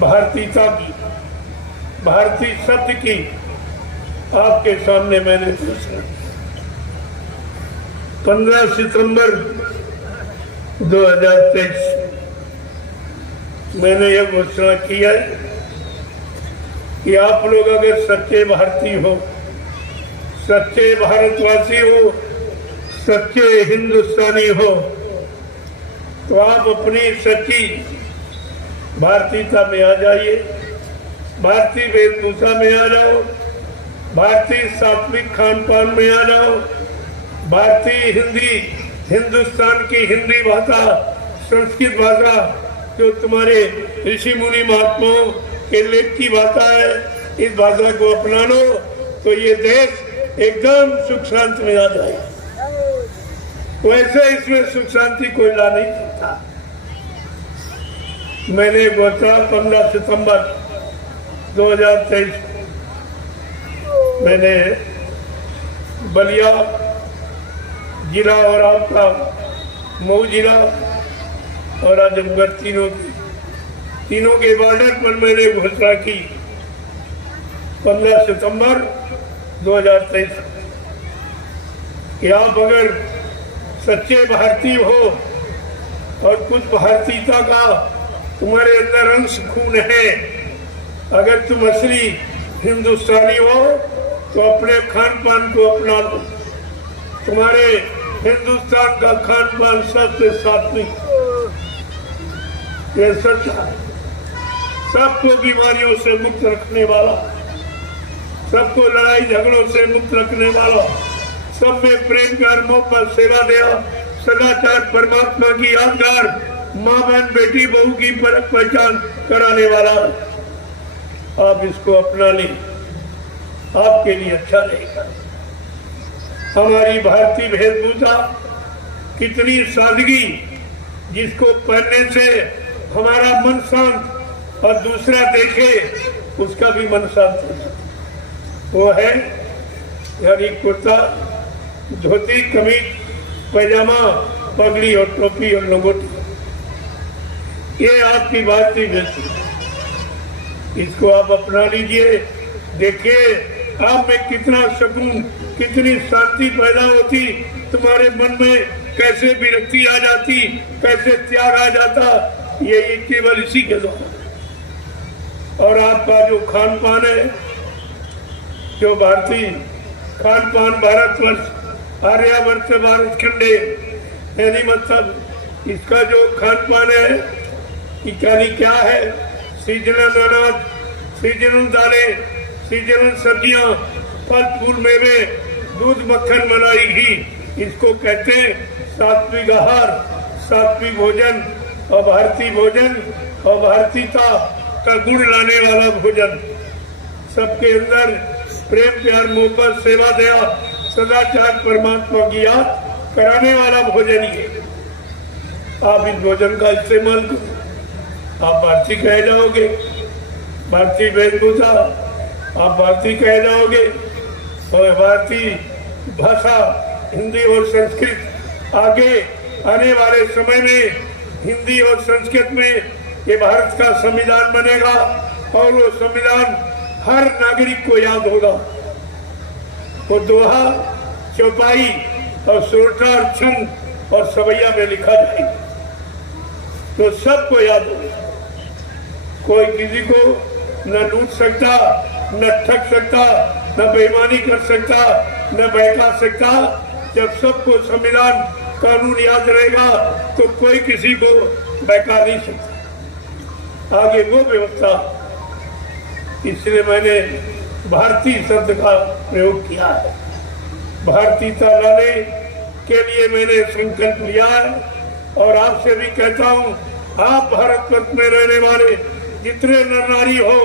भारतीयता की, भारतीय शब्द की आपके सामने मैंने घोषणा 15 सितंबर 2023 मैंने यह घोषणा की है कि आप लोग अगर सच्चे भारतीय हो, सच्चे भारतवासी हो, सच्चे हिंदुस्तानी हो, तो आप अपनी सच्ची भारतीयता में आ जाइए, भारतीय वेशभूषा में आ जाओ, भारतीय सात्विक खान पान में आ जाओ, भारतीय हिंदी, हिंदुस्तान की हिंदी भाषा, संस्कृत भाषा जो तुम्हारे ऋषि मुनि महात्माओं के लेख की भाषा है, इस भाषा को अपना लो तो ये देश एकदम सुख शांति में आ जाएगा। वैसे इसमें सुख शांति कोई ला नहीं सकता। मैंने घोषणा 15 सितंबर 2023 मैंने बलिया जिला और आपका मऊ जिला और आजमगढ़ तीनों के बॉर्डर पर मैंने घोषणा की 15 सितंबर 2023 कि आप अगर सच्चे भारतीय हो और कुछ भारतीयता का तुम्हारे अंदर अंश खून है, अगर तुम असली हिंदुस्तानी हो तो अपने खान पान को अपना लो। तुम्हारे हिंदुस्तान का खान पान सबसे सात्विक, ये सच है, सबको बीमारियों से मुक्त रखने वाला, सबको लड़ाई झगड़ों से मुक्त रखने वाला, सब में प्रेम प्यार मोहब्बत सेवा दया सदाचार परमात्मा की यादगार माँ बहन बेटी बहू की परख पहचान कराने वाला। आप इसको अपना लें, आपके लिए अच्छा रहेगा। हमारी भारतीय वेशभूषा कितनी सादगी, जिसको पहनने से हमारा मन शांत और दूसरा देखे उसका भी मन शांत हो जाए, वो है यानी कुर्ता, धोती, कमीज, पैजामा, पगड़ी और टोपी और लंगोटी। ये आपकी भारतीय वेशभूषा, इसको आप अपना लीजिए। देखिए आप में कितना सुकून, कितनी शांति पैदा होती, तुम्हारे मन में कैसे विरक्ति आ जाती, कैसे त्याग आ जाता, ये केवल इसी के द्वारा। और आपका जो खान पान है, जो भारतीय खान पान भारतवर्ष आर्यावर्त भारत खंडे यानी मतलब इसका जो खान पान है यानी क्या है, सीजनल अनाज, सीजनल दालें, सीजनल सब्जियां, फल फूल मेवे, दूध मक्खन मलाई घी, इसको कहते हैं सात्विक आहार, सात्विक भोजन और भारतीय भोजन और भारतीयता का गुण लाने वाला भोजन। सबके अंदर प्रेम प्यार मोहब्बत सेवा दया सदाचार परमात्मा की याद कराने वाला भोजन ही है। आप इस भोजन का इस्तेमाल करो, आप भारतीय कह जाओगे, भारतीय वेशभूषा आप भारतीय कह जाओगे, और भारतीय भाषा हिंदी और संस्कृत आगे आने वाले समय में हिंदी और संस्कृत में ये भारत का संविधान बनेगा और वो संविधान हर नागरिक को याद होगा। वो दोहा, चौपाई और सोरठा, छंद और सवैया में लिखा जाएगा तो सबको याद होगा। कोई किसी को न लूट सकता, न ठग सकता, न बेईमानी कर सकता, न बहका सकता। जब सबको संविधान कानून याद रहेगा तो कोई किसी को बहका नहीं सकता। आगे वो व्यवस्था, इसलिए मैंने भारतीय शब्द का प्रयोग किया है। भारतीयता लाने के लिए मैंने संकल्प लिया है और आपसे भी कहता हूँ, आप भारतवर्ष में रहने वाले जितने नर नारी हो,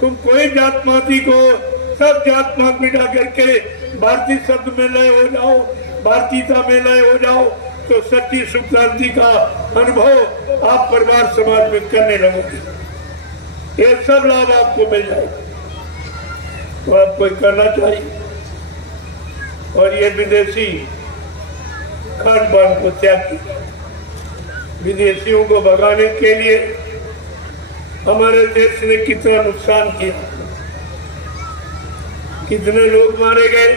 तुम कोई जात पाति को सब जात पात मिटा करके भारतीय शब्द में लय हो जाओ, भारतीयता में लय हो जाओ, तो सच्ची सुख शांति का अनुभव आप परिवार समाज में करने लगोगे। ये सब लाभ आपको मिल जाएगा, तो आपको करना चाहिए और ये विदेशी खान पान को त्याग कीजिए। विदेशियों को भगाने के लिए हमारे देश ने कितना नुकसान किया, कितने लोग मारे गए,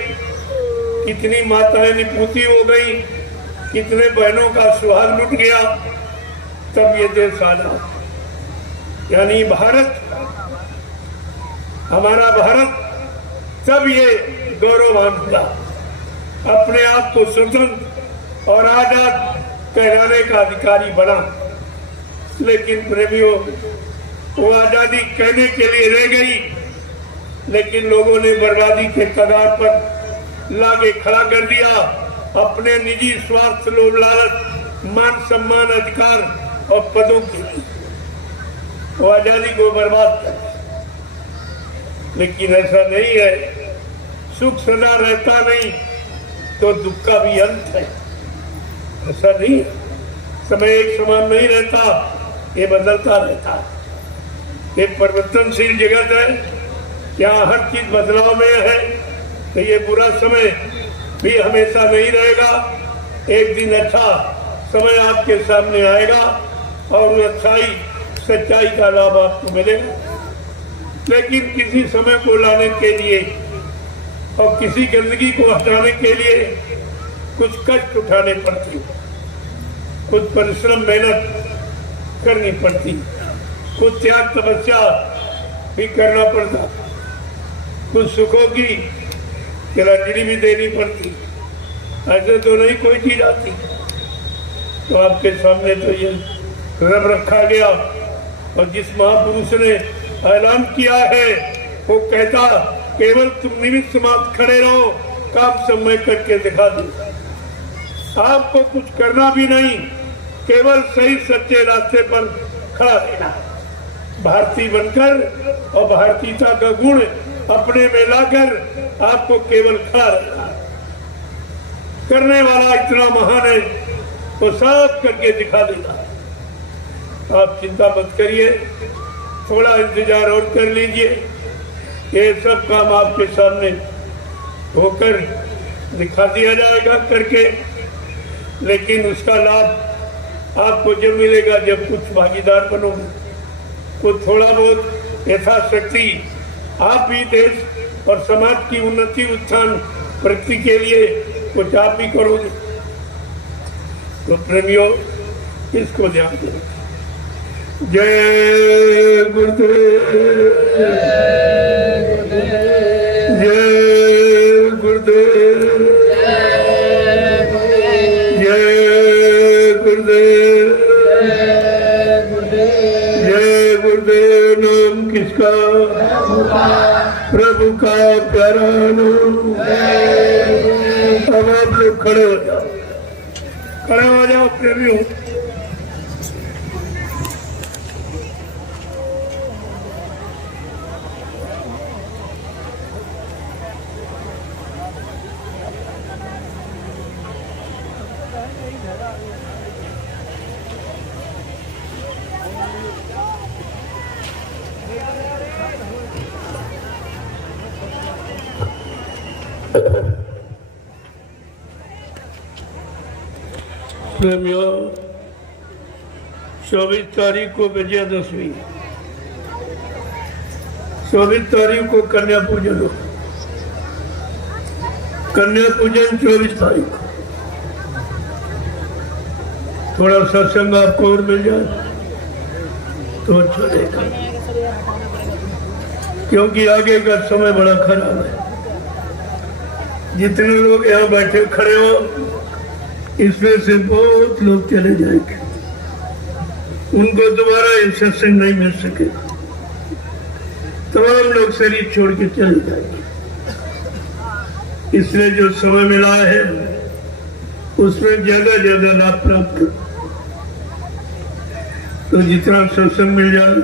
कितनी माताएं निपुती हो गई, कितने बहनों का सुहाग लुट गया, तब ये देश आजाद। यानी भारत, हमारा भारत तब ये गौरवान्वित था, अपने आप को स्वतंत्र और आजाद कहलाने का अधिकारी बना। लेकिन प्रेमियों, वो आजादी कहने के लिए रह गई, लेकिन लोगों ने बर्बादी के कगार पर लाके खड़ा कर दिया अपने निजी स्वार्थ, लोभ लालच, मान सम्मान, अधिकार और पदों के लिए। वो आजादी को बर्बाद कर। लेकिन ऐसा नहीं है, सुख सदा रहता नहीं तो दुख का भी अंत है। ऐसा नहीं, समय एक समान नहीं रहता, ये बदलता रहता है। ये परिवर्तनशील जगत है, यहाँ हर चीज बदलाव में है। तो ये बुरा समय भी हमेशा नहीं रहेगा, एक दिन अच्छा समय आपके सामने आएगा और अच्छाई, सच्चाई का लाभ आपको मिलेगा। लेकिन किसी समय को लाने के लिए और किसी गंदगी को हटाने के लिए कुछ कष्ट उठाने पड़ते, कुछ परिश्रम, मेहनत करनी पड़ती, कुछ त्याग, तपस्या भी करना पड़ता, कुछ सुखों की तिलांजलि भी देनी पड़ती। ऐसे तो नहीं कोई चीज आती। तो आपके सामने तो ये रब रखा गया, और जिस महापुरुष ने ऐलान किया है वो कहता, केवल तुम निमित्त मात्र खड़े रहो, काम सब मैं करके दिखा दूं। आपको कुछ करना भी नहीं, केवल सही सच्चे रास्ते पर खड़ा रहना, भारतीय बनकर और भारतीयता का गुण अपने में लाकर आपको केवल खड़ा रहना। करने वाला इतना महान है, वो सब करके दिखा देगा। आप चिंता मत करिए, थोड़ा इंतजार और कर लीजिए, ये सब काम आपके सामने होकर दिखा दिया जाएगा करके। लेकिन उसका लाभ आपको जब मिलेगा, जब कुछ भागीदार बनोगे, कुछ थोड़ा बहुत यथाशक्ति आप भी देश और समाज की उन्नति, उत्थान, प्रगति के लिए कुछ आप भी करोगे। तो प्रेमियों, इसको ध्यान दें। जय गुरुदेव, जय गुरुदेव, जय गुरुदेव, जय गुरुदेव। नाम किसका? प्रभु का प्यारा नाम। अब आप लोग खड़े हो जाओ, खड़े हो जाओ प्रेमियों। प्रेमियों, 24 तारीख को विजयादशमी, 24 तारीख को कन्या पूजन हो। कन्या पूजन 24 तारीख को। थोड़ा सत्संग आपको और मिल जाए तो अच्छा रहेगा, क्योंकि आगे का समय बड़ा खराब है। जितने लोग यहाँ बैठे खड़े हो, इसमें से बहुत लोग चले जाएंगे, उनको दोबारा ये सत्संग नहीं मिल सकेगा। तमाम लोग शरीर छोड़ के चले जाएंगे। इसलिए जो समय मिला है उसमें ज्यादा ज्यादा लाभ प्राप्त करो। तो जितना सत्संग मिल जाए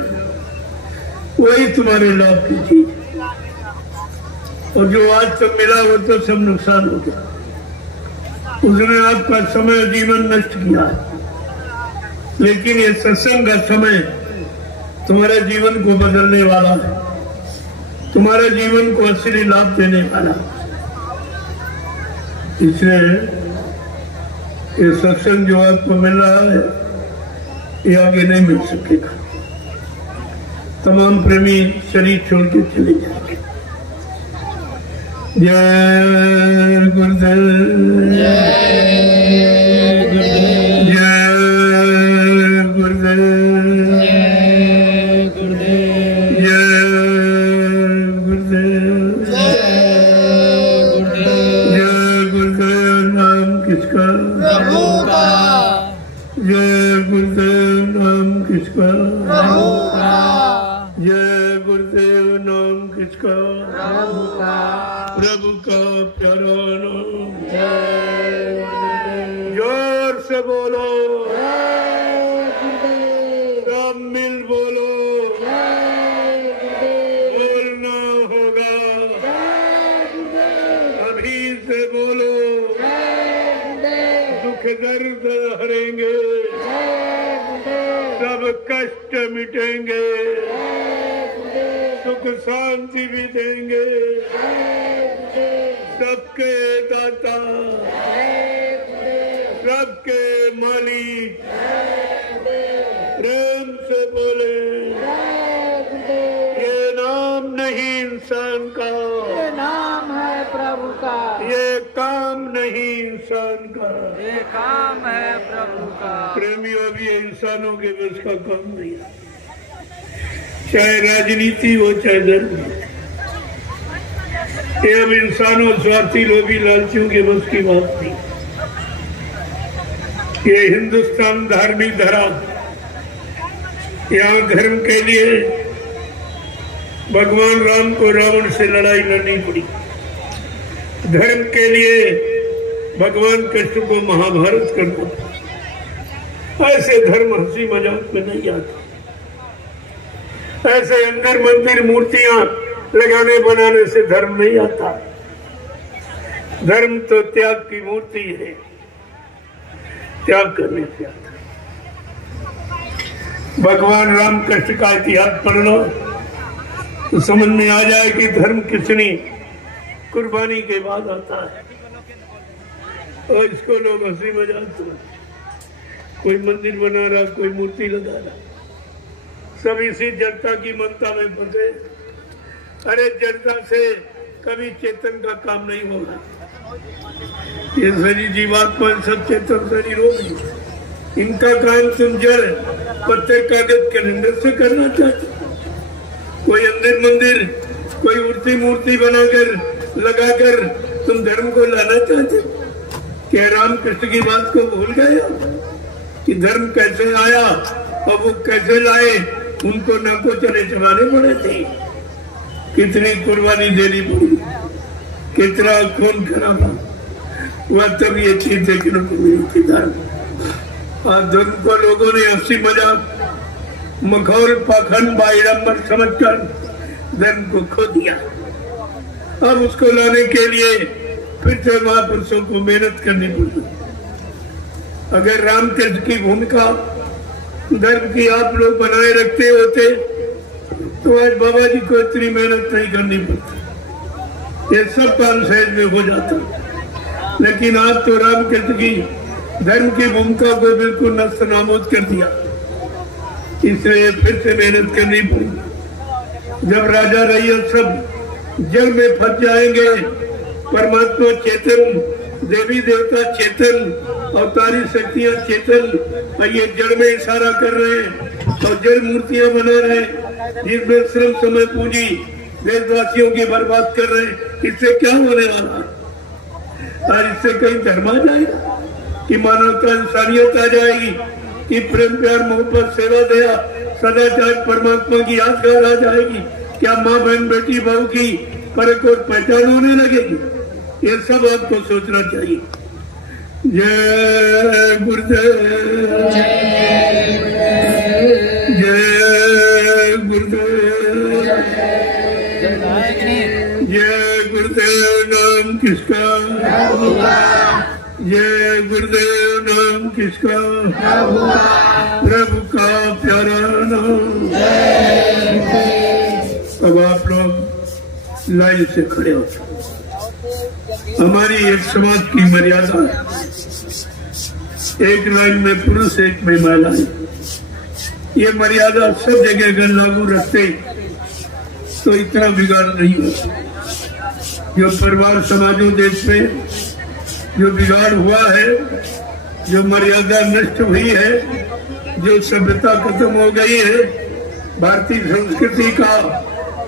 वही तुम्हारे लाभ की चीज, और जो आज तक मिला वो तो सब नुकसान हो गया। उसने आपका समय, जीवन नष्ट किया है। लेकिन ये सत्संग का समय तुम्हारे जीवन को बदलने वाला है, तुम्हारे जीवन को असली लाभ देने वाला। इसलिए ये सत्संग जो आपको मिल रहा है, ये आगे नहीं मिल सकेगा। तमाम प्रेमी शरीर छोड़ के चले जाएंगे। जय गुरुदेव, जय गुरुदेव, जय गुरुदेव, जय गुरुदेव, जय गुरुदेव। नाम किसका? प्रभु का। जय गुरुदेव। नाम किसका? प्रभु का। जय गुरुदेव। नाम किसका? प्रभु का। प्रभु का प्यारा नाम। जय गुरुदेव। जोर से बोलो, जय गुरुदेव। सब मिल बोलो, जय गुरुदेव। बोलना होगा, जय गुरुदेव। अभी से बोलो, जय गुरुदेव। दुख दर्द हरेंगे, जय गुरुदेव। सब कष्ट मिटेंगे, जय गुरुदेव। सुख शांति भी देंगे। जय गुरुदेव। सबके दाता, जय गुरुदेव। सबके मालिक, जय गुरुदेव। प्रेम से बोले, जय गुरुदेव। ये नाम नहीं इंसान का, ये नाम है प्रभु का। ये काम नहीं इंसान का। ये काम है प्रभु का। प्रेमियों भी इंसानों के बस का काम नहीं है, चाहे राजनीति हो चाहे धर्म हो। ये अब इंसानों, स्वार्थी, लोभी, लालचियों के बस की बात नहीं। ये हिंदुस्तान धार्मिक धरा, यहाँ धर्म के लिए भगवान राम को रावण से लड़ाई लड़नी पड़ी। धर्म के लिए भगवान कृष्ण को महाभारत करना पड़ा। ऐसे धर्म हंसी मजाक में नहीं आता। ऐसे अंदर मंदिर मूर्तियां लगाने बनाने से धर्म नहीं आता। धर्म तो त्याग की मूर्ति है, त्याग करने से आता है। भगवान राम कृष्ण का इतिहास पढ़ना तो समझ में आ जाए कि धर्म कितनी कुर्बानी के बाद आता है। और इसको लोग हंसी मजाक तो, कोई मंदिर बना रहा, कोई मूर्ति लगा रहा, सब इसी जड़ता की ममता में फंसे। अरे जड़ता से कभी चेतन का काम नहीं होगा। ये शरीर जीवात्मा सब चेतन शरीर होगी। इनका काम तुम जड़ पत्ते कागज कैलेंडर से करना चाहते। कोई अंदर मंदिर, कोई मूर्ति बनाकर लगाकर तुम धर्म को लाना चाहते। क्या राम कृष्ण की बात को भूल गए कि धर्म कैसे आया और वो कैसे लाए? उनको नाको चले चबाने पड़े थे, कितनी कुर्बानी देनी पड़ी, कितना खून खराबा हुआ, तब ये चीज देखने को मिली थी धर्म। और धर्म को लोगों ने हंसी मजाक, मखौल, पाखंड, बाइडम्बर समझकर धर्म को खो दिया। अब उसको लाने के लिए फिर से महापुरुषों को मेहनत करनी पड़ी। अगर रामकृष्ण की भूमिका धर्म की आप लोग बनाए रखते होते तो आज बाबा जी को इतनी मेहनत नहीं करनी पड़ती, ये सब काम सहज में हो जाता। लेकिन आप तो रामकृष्ण की धर्म की भूमिका को बिल्कुल नष्ट नाबूद कर दिया, इसलिए फिर से मेहनत करनी पड़ी। जब राजा रैया सब जल में फंस जाएंगे, परमात्मा चेतन, देवी देवता चेतन, अवतारी शक्तियां चेतन, और ये जड़ में इशारा कर रहे हैं और जड़ मूर्तियां बना रहे हैं जिसमें श्रम समय पूंजी देशवासियों की बर्बाद कर रहे हैं। इससे क्या होने वाला है? और इससे कहीं धर्म आ जाएगा कि मानवता, इंसानियत आ जाएगी कि प्रेम, प्यार, मोहब्बत, सेवा, दया, सदाचार, परमात्मा की यादगार आ जाएगी? क्या माँ, बहन, बेटी, बहू की परख और पहचान होने लगेगी? ये सब आपको सोचना चाहिए। जय गुरुदेव, जय गुरुदेव, जय गुरुदेव। नाम किसका? जय गुरुदेव। नाम किसका? प्रभु का प्यारा नाम। अब आप लोग लाइन से खड़े हो। हमारी एक समाज की मर्यादा है, एक लाइन में पुरुष, एक में महिलाएं। ये मर्यादा सब जगह अगर लागू रखते तो इतना बिगाड़ नहीं होता। जो परिवार समाजों देश में जो बिगाड़ हुआ है, जो मर्यादा नष्ट हुई है, जो सभ्यता खत्म हो गई है, भारतीय संस्कृति का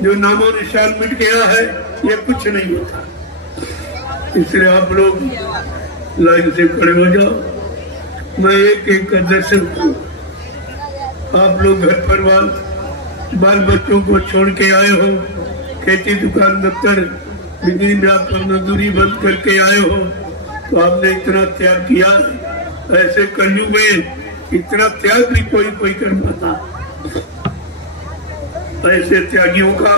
जो नामो निशान मिट गया है, ये कुछ नहीं होता। इसलिए आप लोग लाइन से खड़े हो जाओ। मैं एक एक का दर्शन करूँ। आप लोग घर परिवार बाल बच्चों को छोड़ के आए हो, खेती दुकान दफ्तर बिजली व्यापार मजदूरी बंद करके आए हो, तो आपने इतना त्याग किया। ऐसे कलयुग में इतना त्याग भी कोई कर पाता। ऐसे त्यागियों का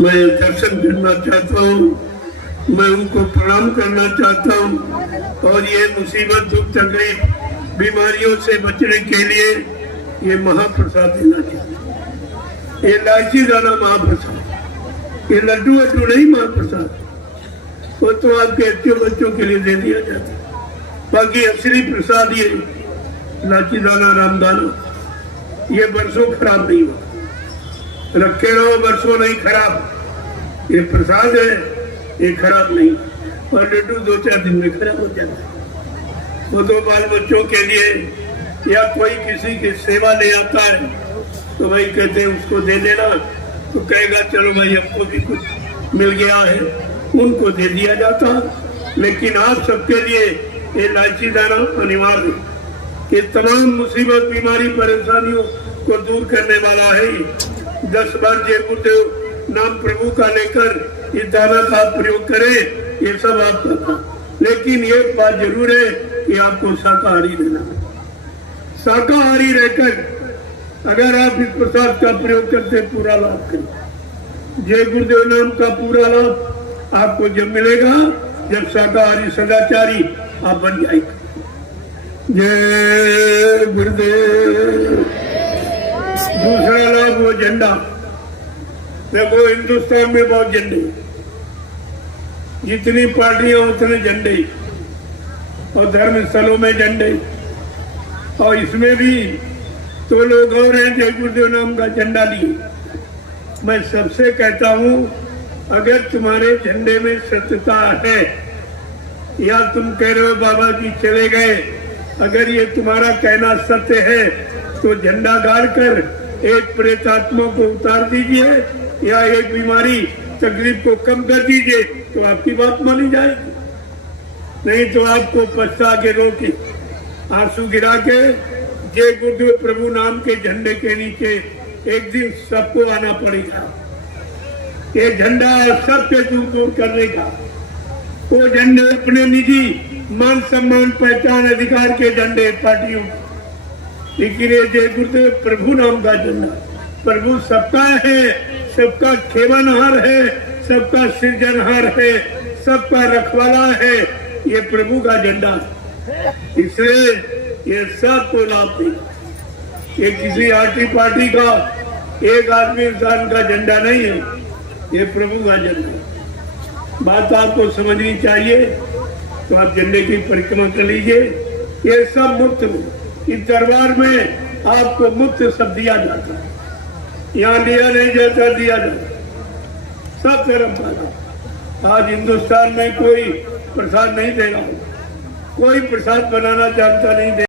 मैं दर्शन करना चाहता हूँ, मैं उनको प्रणाम करना चाहता हूँ। और ये मुसीबत दुख तकलीफ बीमारियों से बचने के लिए ये महाप्रसाद देना चाहिए। ये लालची दाना महाप्रसाद, ये लड्डू वड्डू नहीं महाप्रसाद, वो तो आपके अच्छे बच्चों के लिए दे दिया जाता है। बाकी असली प्रसाद ये लालची दाना रामदाना, ये बरसों खराब नहीं होता। रखे रहो बरसों नहीं खराब। ये प्रसाद है, ये खराब नहीं। और लड्डू 2-4 दिन में खराब हो जाता है। वो तो बाल बच्चों के लिए या कोई किसी की सेवा ले आता है तो भाई कहते हैं उसको दे देना, तो कहेगा चलो भाई हमको भी कुछ मिल गया है, उनको दे दिया जाता। लेकिन आप सबके लिए ये लालची दाना अनिवार्य कि तमाम मुसीबत बीमारी परेशानियों को दूर करने वाला है। 10 बार जय गुरुदेव नाम प्रभु का लेकर इस दाना का प्रयोग करें, ये सब आपका था। लेकिन एक बात जरूर है कि आपको शाकाहारी रहना है। शाकाहारी रहकर अगर आप इस प्रसाद का प्रयोग करते पूरा लाभ करें। जय गुरुदेव नाम का पूरा लाभ आपको जब मिलेगा जब शाकाहारी सदाचारी आप बन जाएंगे। जय गुरुदेव। दूसरा लाभ वो झंडा। देखो हिंदुस्तान में बहुत झंडे, जितनी पार्टियां उतने झंडे, और धर्म स्थलों में झंडे, और इसमें भी तो लोग और हैं जय गुरुदेव नाम का झंडा लिए। मैं सबसे कहता हूं, अगर तुम्हारे झंडे में सत्यता है या तुम कह रहे हो बाबा जी चले गए, अगर ये तुम्हारा कहना सत्य है तो झंडा गाड़ कर एक प्रेतात्मा को उतार दीजिए या एक बीमारी तकलीफ को कम कर दीजिए, तो आपकी बात मानी जाएगी। नहीं तो आपको पछता के रोके आंसू गिरा के जय गुरुदेव प्रभु नाम के झंडे के नीचे एक दिन सबको आना पड़ेगा। ये झंडा सबके दूर करने का। वो झंडे अपने निजी मान सम्मान पहचान अधिकार के झंडे पार्टियों, लेकिन ये जय गुरुदेव प्रभु नाम का झंडा प्रभु सबका है, सबका खेवनहार है, सबका सृजनहार है, सबका रखवाला है। ये प्रभु का झंडा, इसलिए ये सबको लाभ देगा। ये किसी आर्टी पार्टी का एक आदमी इंसान का झंडा नहीं है, ये प्रभु का झंडा। बात आपको समझनी चाहिए, तो आप झंडे की परिक्रमा कर लीजिए। ये सब मुफ्त में इस दरबार में आपको मुफ्त सब दिया जाता है। यहाँ लिया नहीं जाता, दिया जाता, सब धर्म वाला। आज हिंदुस्तान में कोई प्रसाद नहीं देगा, कोई प्रसाद बनाना जानता नहीं।